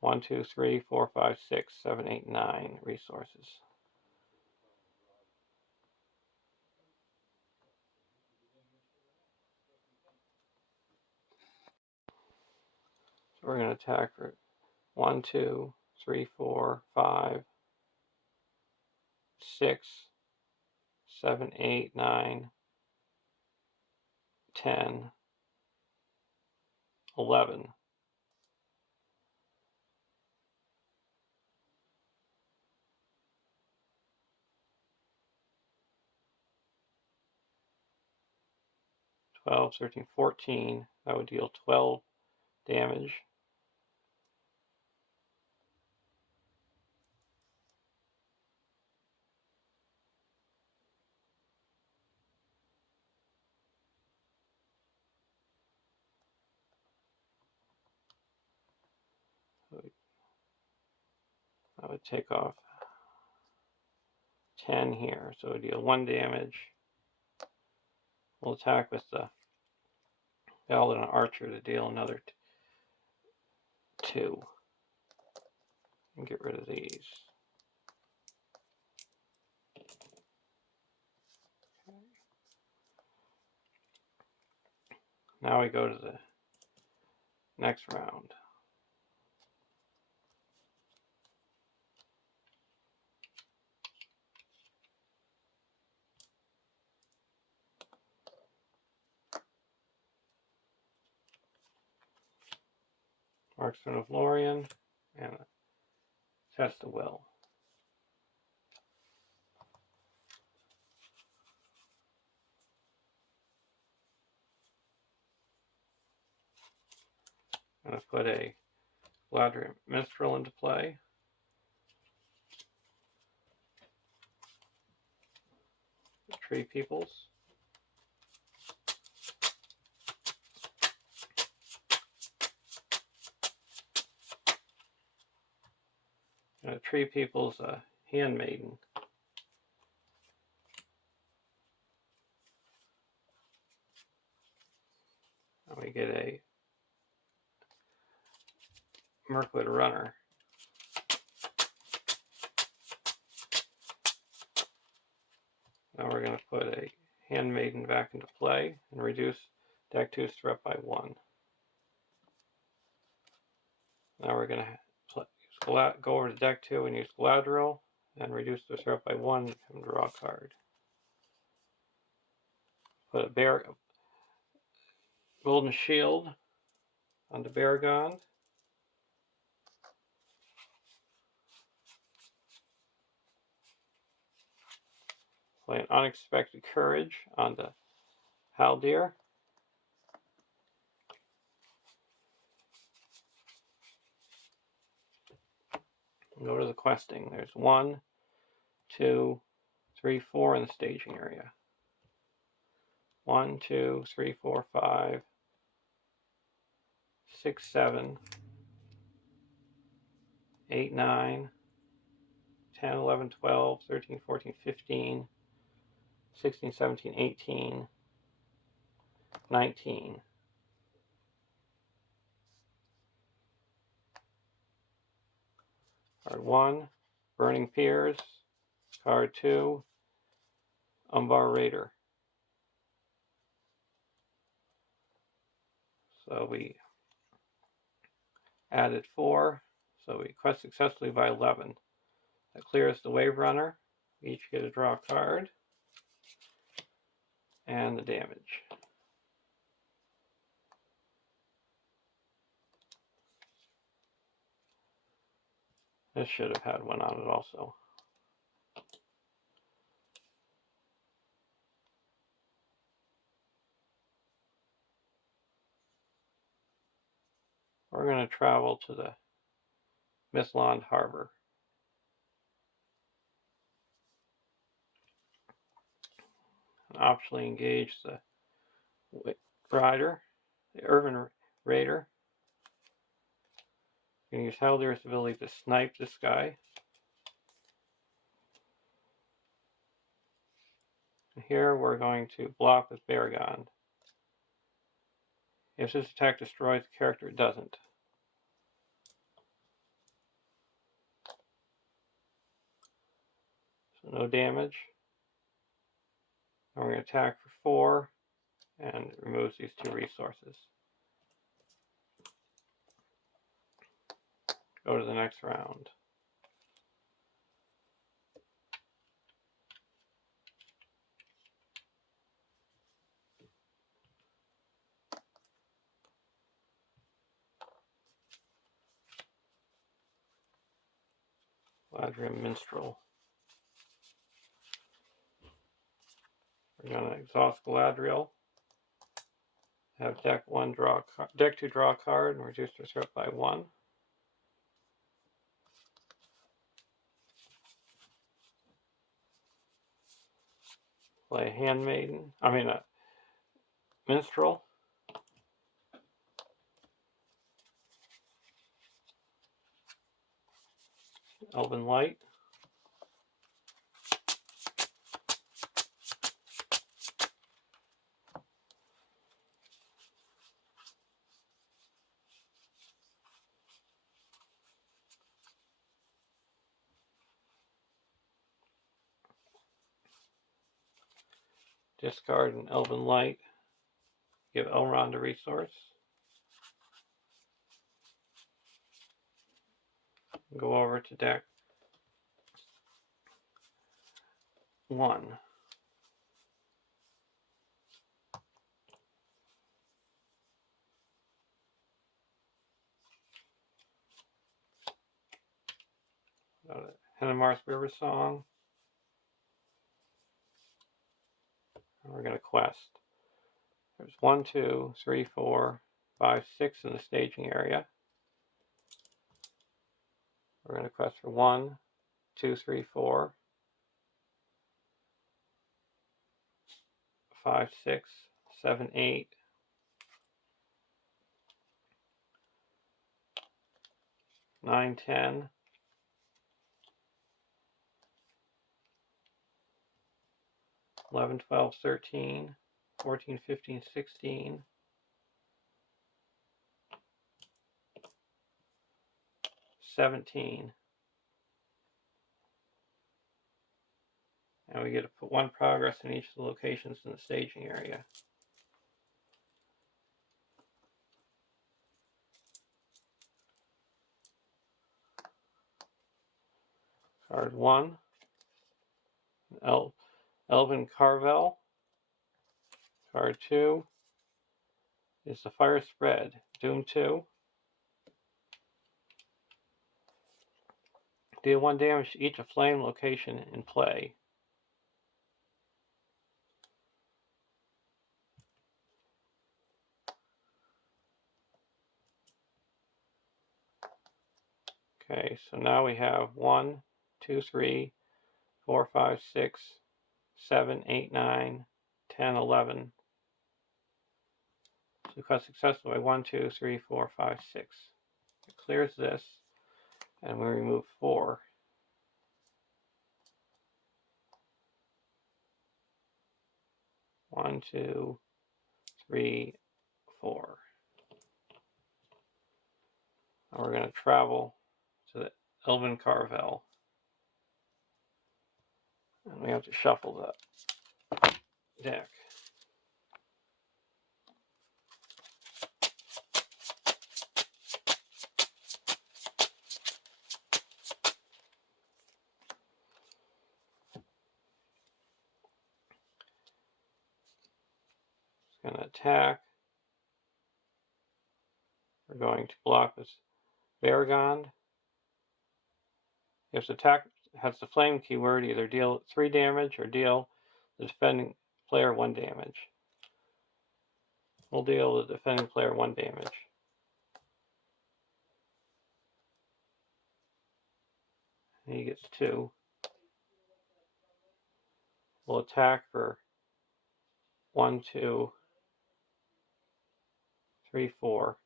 1, 2, 3, 4, 5, 6, 7, 8, 9 resources. So we're going to attack for 1, 2, 3, 4, 5, 6, 7, 8, 9, 10, 11. Twelve, 13, 14. That would deal 12 damage. So I would take off 10 here, so we deal 1 damage. We'll attack with the Paladin Archer to deal another 2. And get rid of these. Now we go to the next round. Marksman of Lorien and Test of Will. I'm going to put a Galadriel Minstrel into play. Tree Peoples. Tree Peoples Handmaiden. And we get a Mirkwood Runner. Now we're going to put a Handmaiden back into play and reduce deck 2's threat by 1. Now we're going to go over to deck 2 and use Galadriel and reduce the threat by 1 and draw a card. Put a Golden Shield onto Baragon. Play an Unexpected Courage onto Haldir. Go to the questing. There's 1, 2, 3, 4 in the staging area. 1, 2, 3, 4, 5, 6, 7, 8, 9, 10, 11, 12, 13, 14, 15, 16, 17, 18, 19. Card 1, Burning Piers. Card 2, Umbar Raider. So we added 4, so we quest successfully by 11. That clears the Wave Runner. We each get to draw a card. And the damage. This should have had 1 on it also. We're going to travel to the Mithlond Harbor. And optionally engage the Rider, the Urban Raider. You can use Haldir's ability to snipe this guy. And here we're going to block with Baragon. If this attack destroys the character, it doesn't. So no damage. And we're going to attack for 4 and removes these 2 resources. Go to the next round. Galadriel Minstrel. We're going to exhaust Galadriel. Have deck 2 draw a card and reduce their threat by 1. Play a Handmaiden. A Minstrel. Elven Light. Discard an Elven Light. Give Elrond a resource. Go over to deck 1. Hennemarth River Song. And we're going to quest. There's 1, 2, 3, 4, 5, 6 in the staging area. We're going to quest for 1, 2, 3, 4, 5, 6, 7, 8, 9, 10, 11, 12, 13, 14, 15, 16, 17. And we get to put 1 progress in each of the locations in the staging area. Card 1, Elven Carvel. Card 2 is the Fire Spread, Doom 2. Deal 1 damage to each flame location in play. Okay, so now we have 1, 2, 3, 4, 5, 6, 7, 8, 9, 10, 11. So quest successful by 1, 2, 3, 4, 5, 6. It clears this, and we remove 4. One, 2, 3, 4. And we're going to travel to the Elven Carvel. And we have to shuffle the deck. It's going to attack. We're going to block this Baragond. If the attack has the flame keyword, either deal 3 damage or deal the defending player 1 damage. We'll deal the defending player 1 damage. And he gets 2. We'll attack for 1, 2, 3, 4.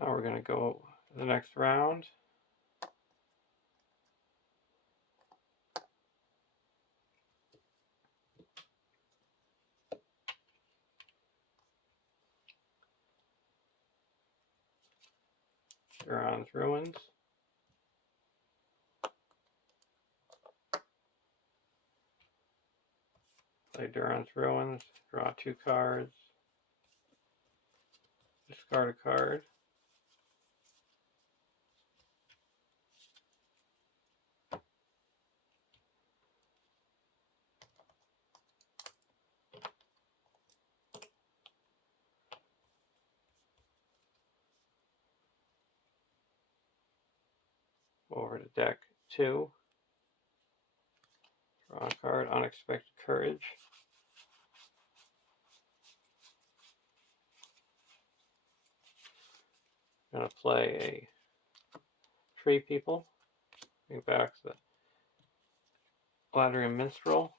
Now we're going to go to the next round. Duran's Ruins. Play Duran's Ruins. Draw 2 cards. Discard a card. Over to deck 2. Draw a card, Unexpected Courage. I'm going to play a Tree People. Bring back the Laddering Minstrel.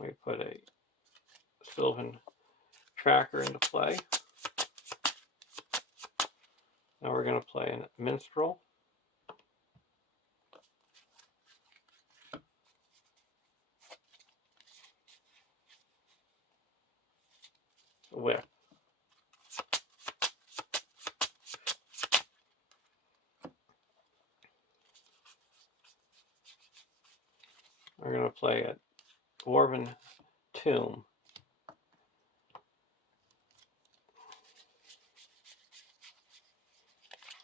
We put a Sylvan tracker into play. Now we're going to play a minstrel. A whip. We're going to play a dwarven tomb.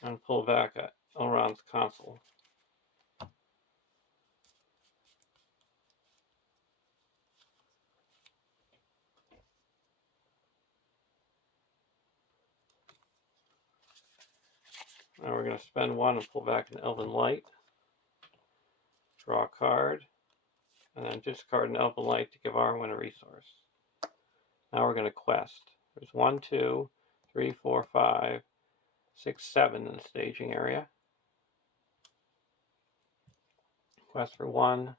And pull back at Elrond's console. Now we're going to spend one and pull back an Elven Light. Draw a card. And then discard an Elven Light to give Arwen a resource. Now we're going to quest. There's 1, 2, 3, 4, 5, 6, 7 in the staging area. Quest for 1,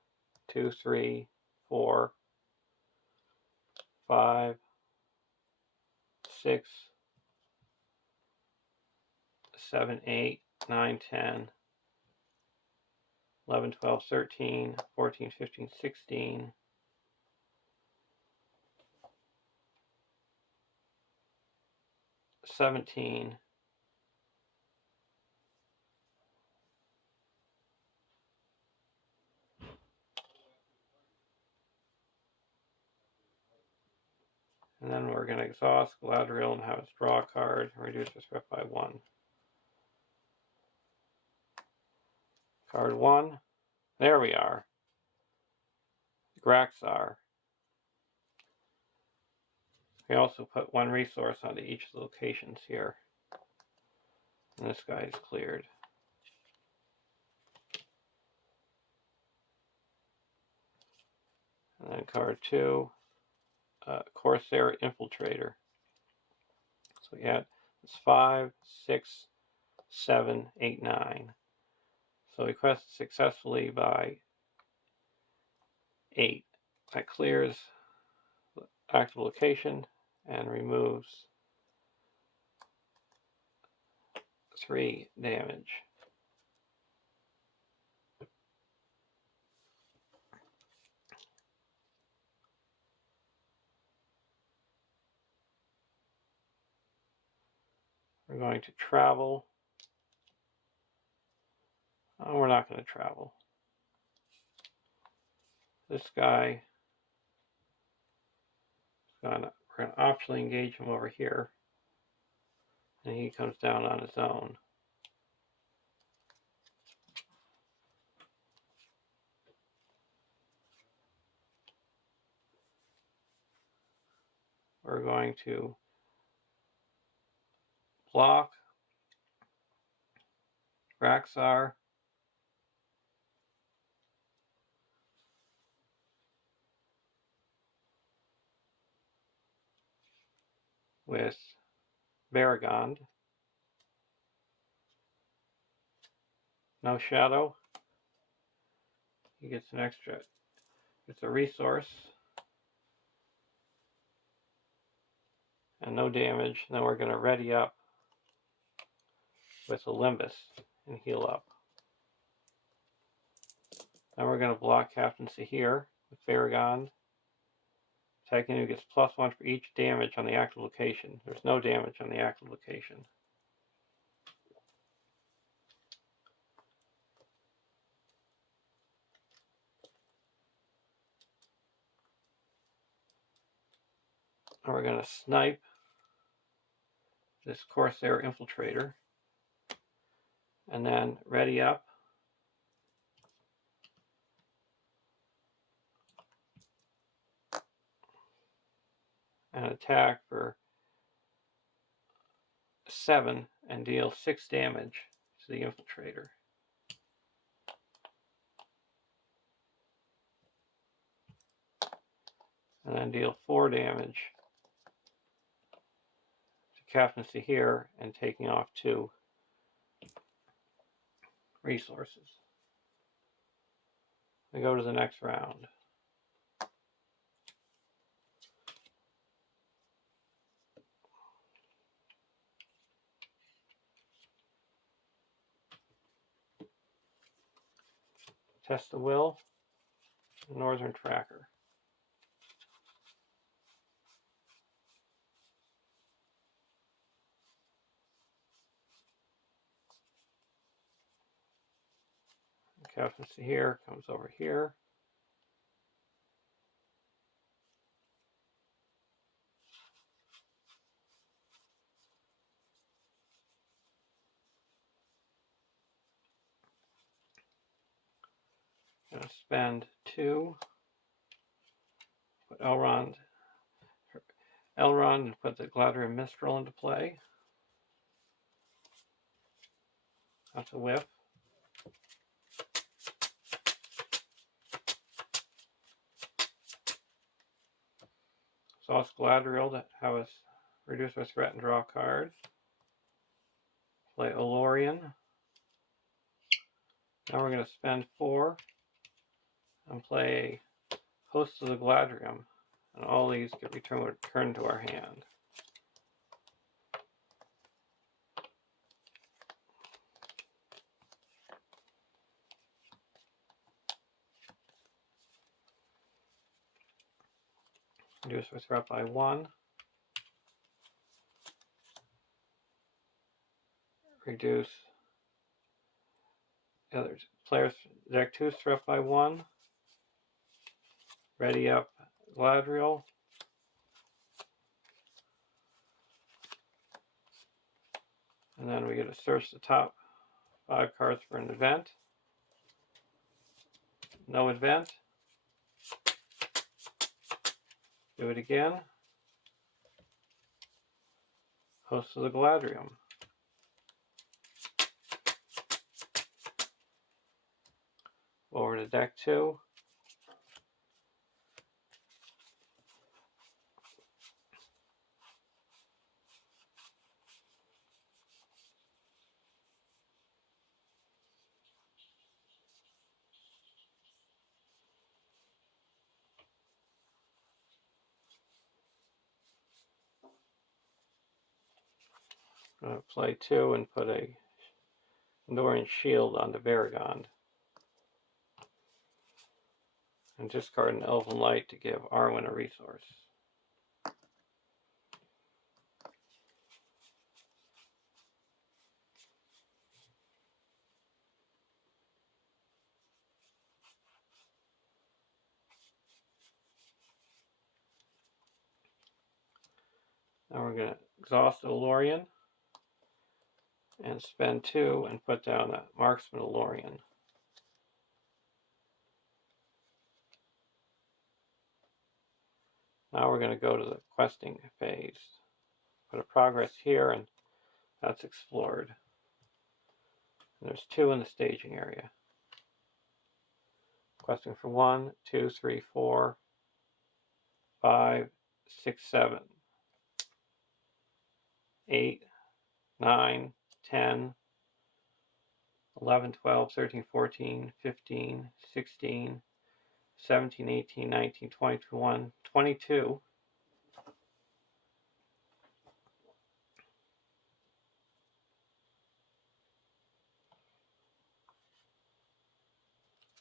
2, 3, 4, 5, 6, 7, 8, 9, 10, 11, 12, 13, 14, 15, 16, 17, 'and then we're going to exhaust Galadriel and have us draw a card and reduce the threat by 1. Card 1. There we are. Graxar. We also put 1 resource onto each of the locations here. And this guy is cleared. And then card 2, Corsair Infiltrator. So we had it's 5, 6, 7, 8, 9. So we quested successfully by 8. That clears the active location and removes 3 damage. We're going to travel. Oh, we're not going to travel. This guy, we're going to optionally engage him over here. And he comes down on his own. We're going to block Graxar with Baragond. No shadow. He gets an extra. It's a resource. And no damage. And then we're going to ready up with Olympus and heal up. Then we're going to block Captain Sahir with Baragond. Attacking who gets +1 for each damage on the active location. There's no damage on the active location. And we're going to snipe this Corsair Infiltrator. And then ready up. And attack for 7 and deal 6 damage to the Infiltrator. And then deal 4 damage to Captain Sahir and taking off 2 resources. We go to the next round. Test the Will, Northern Tracker. Captaincy here comes over here. Gonna spend 2. Put Elrond and put the Galadriel Mistral into play. That's a whiff. Sauce Galadriel to have us reduce our threat and draw a card. Play Olorian. Now we're going to spend 4 and play Host of the Galadriel. And all these get returned to our hand. Reduce our threat by 1. Reduce the other player's deck 2's threat by 1. Ready up Galadriel. And then we get to search the top 5 cards for an event. No event. Do it again. Host of the Galadriel. Over to deck 2. I'm going to play 2 and put a Andorian Shield on the Varagond. And discard an Elven Light to give Arwen a resource. Now we're going to exhaust Olorian and spend 2 and put down a Marksman Olorian. Now we're going to go to the questing phase. Put a progress here, and that's explored. And there's 2 in the staging area. Questing for 1, 2, 3, 4, 5, 6, 7, 8, 9, 10, 11, 12, 13, 14, 15, 16, 17, 18, 19, 20, 21, 22.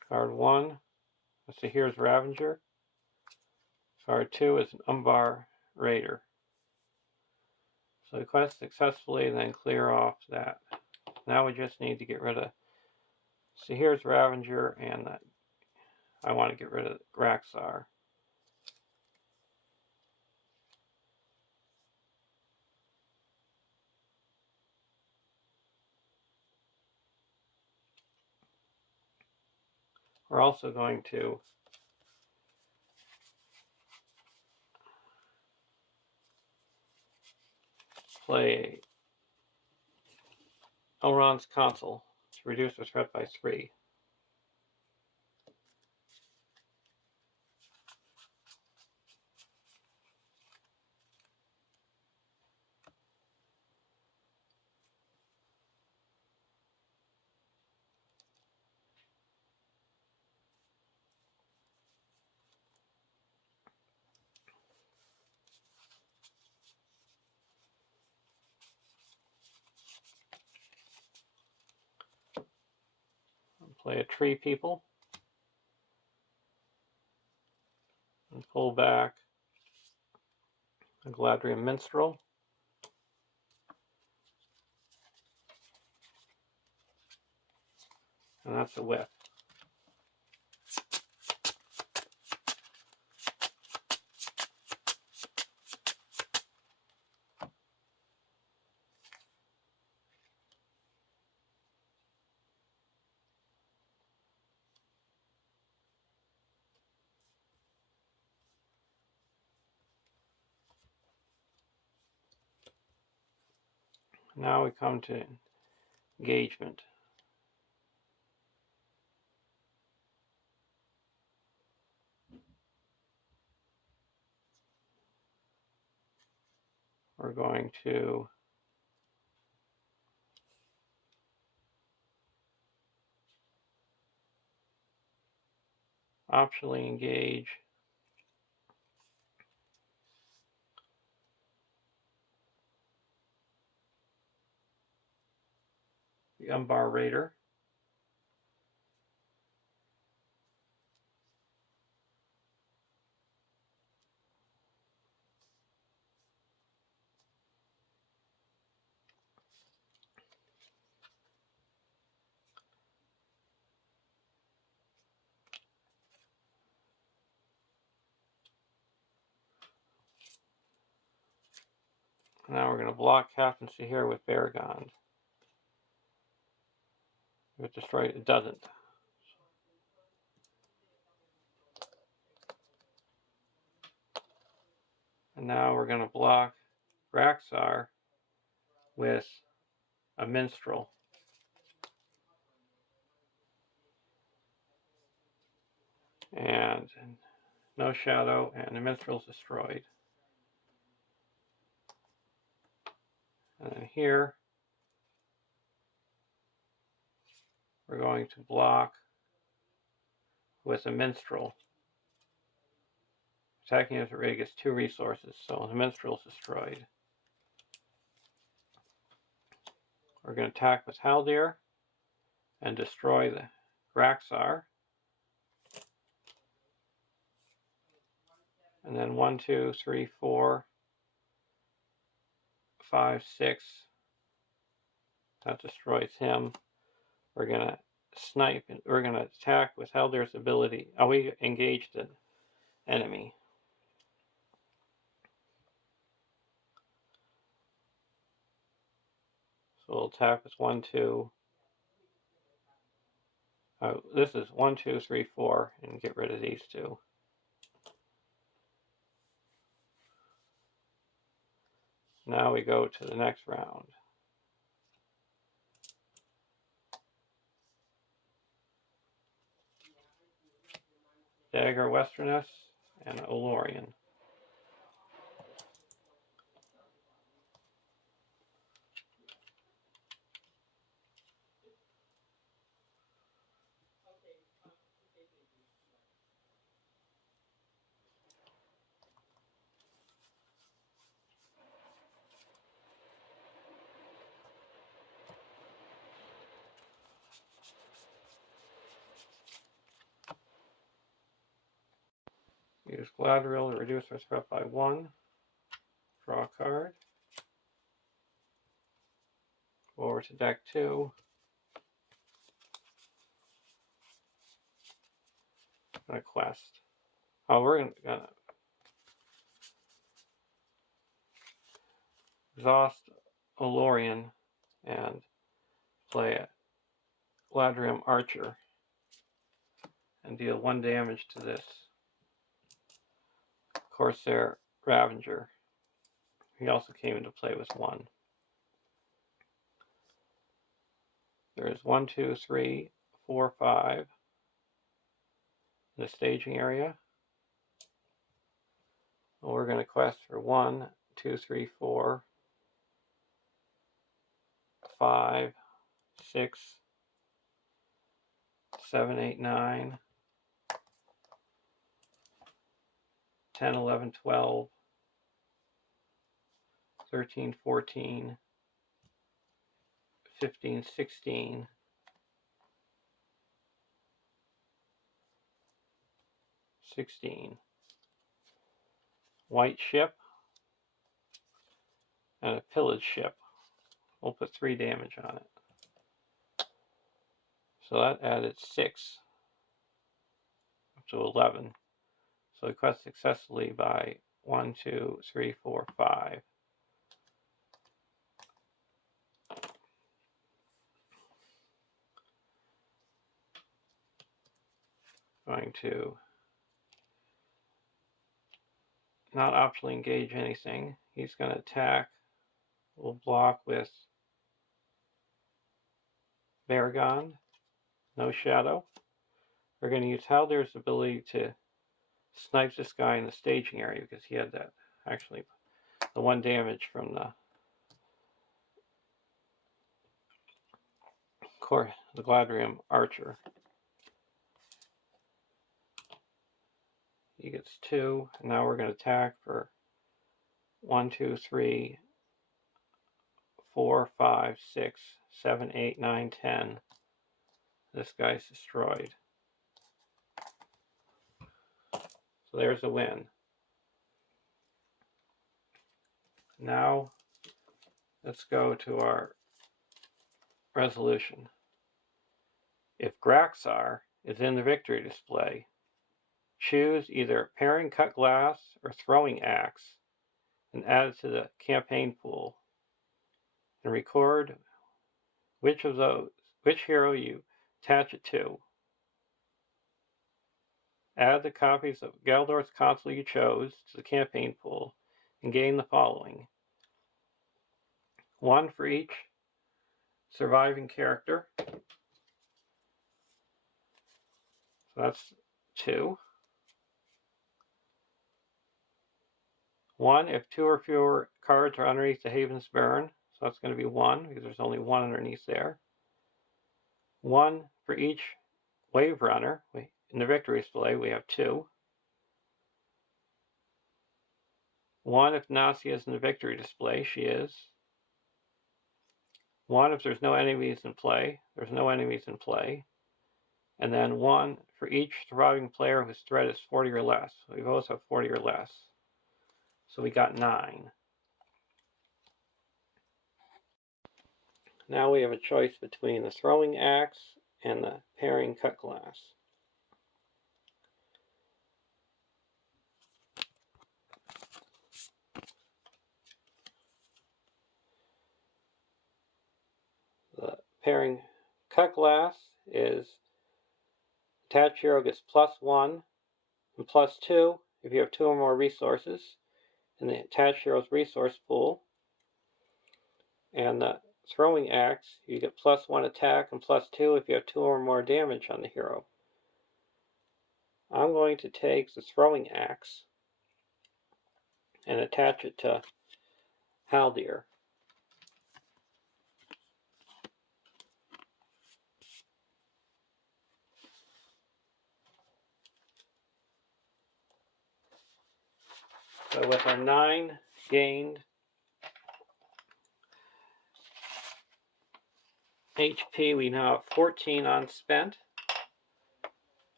Card 1, that's the Here's Ravager. Card 2 is an Umbar Raider. So we quest successfully and then clear off that. Now we just need to get rid of Here's Ravager, and I want to get rid of Graxar. We're also going to play Elrond's Consul to reduce the threat by 3. Play a Tree People. pull back a Galadriel Minstrel. And that's a whip. Now we come to engagement. We're going to optionally engage the Umbar Raider. Now we're going to block Captaincy here with Baragond. If it destroys it, it doesn't. And now we're going to block Raxar with a Minstrel. And no shadow, and the Minstrel's destroyed. And then here, we're going to block with a Minstrel. Attacking as it gets 2 resources, so the Minstrel's destroyed. We're going to attack with Haldir and destroy the Raxar. And then 1, 2, 3, 4, 5, 6. That destroys him. We're going to snipe, and we're going to attack with Haldir's ability. Oh, we engaged the enemy. So we'll attack with 1, 2. This is 1, 2, 3, 4, and get rid of these 2. Now we go to the next round. Dagger Westerness and Olorian. Use Galadriel to reduce our threat by 1. Draw a card. Go over to deck 2. And a quest. Oh, we're gonna exhaust Olorian and play a Galadriel Archer and deal 1 damage to this Corsair Ravager. He also came into play with 1. There's 1, 2, 3, 4, 5 in the staging area. Well, we're going to quest for 1, 2, 3, 4, 5, 6, 7, 8, 9, 10, 11, 12, 13, 14, 15, 16, 16. white ship, and a pillaged ship. We'll put 3 damage on it. So that added 6 up to 11. So we quest successfully by 1, 2, 3, 4, 5. Going to not optionally engage anything. He's going to attack. We'll block with Baragon. No shadow. We're going to use Haldir's ability to snipe this guy in the staging area because he had that, actually, the 1 damage from the Gladrium Archer. He gets 2, and now we're going to attack for 1, 2, 3, 4, 5, 6, 7, 8, 9, 10. This guy's destroyed. So there's a win. Now let's go to our resolution. If Graxar is in the victory display, choose either Paring Cut Glass or Throwing Axe and add it to the campaign pool. And record which hero you attach it to. Add the copies of Galdor's console you chose to the campaign pool and gain the following: 1 for each surviving character. So that's 2. 1 if 2 or fewer cards are underneath the Haven's Burn. So that's going to be 1 because there's only 1 underneath there. 1 for each Wave Runner. In the victory display we have 2. 1 if Nasia is in the victory display. She is. 1 if there's no enemies in play. There's no enemies in play. And then 1 for each surviving player whose threat is 40 or less. So we both have 40 or less. So we got 9. Now we have a choice between the Throwing Axe and the Paring Cut Glass. The Paring Cut Glass is attached hero gets +1 and +2 if you have 2 or more resources in the attached hero's resource pool. And the Throwing Axe, you get +1 attack and +2 if you have 2 or more damage on the hero. I'm going to take the Throwing Axe and attach it to Haldir. So with our 9 gained HP, we now have 14 unspent.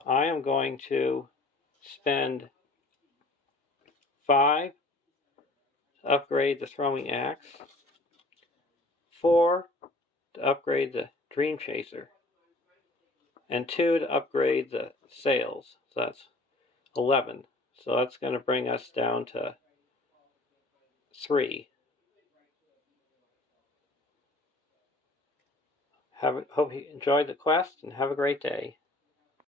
I am going to spend 5 to upgrade the Throwing Axe, 4 to upgrade the Dream Chaser, and 2 to upgrade the Sails. So that's 11. So that's going to bring us down to 3. Hope you enjoyed the quest and have a great day.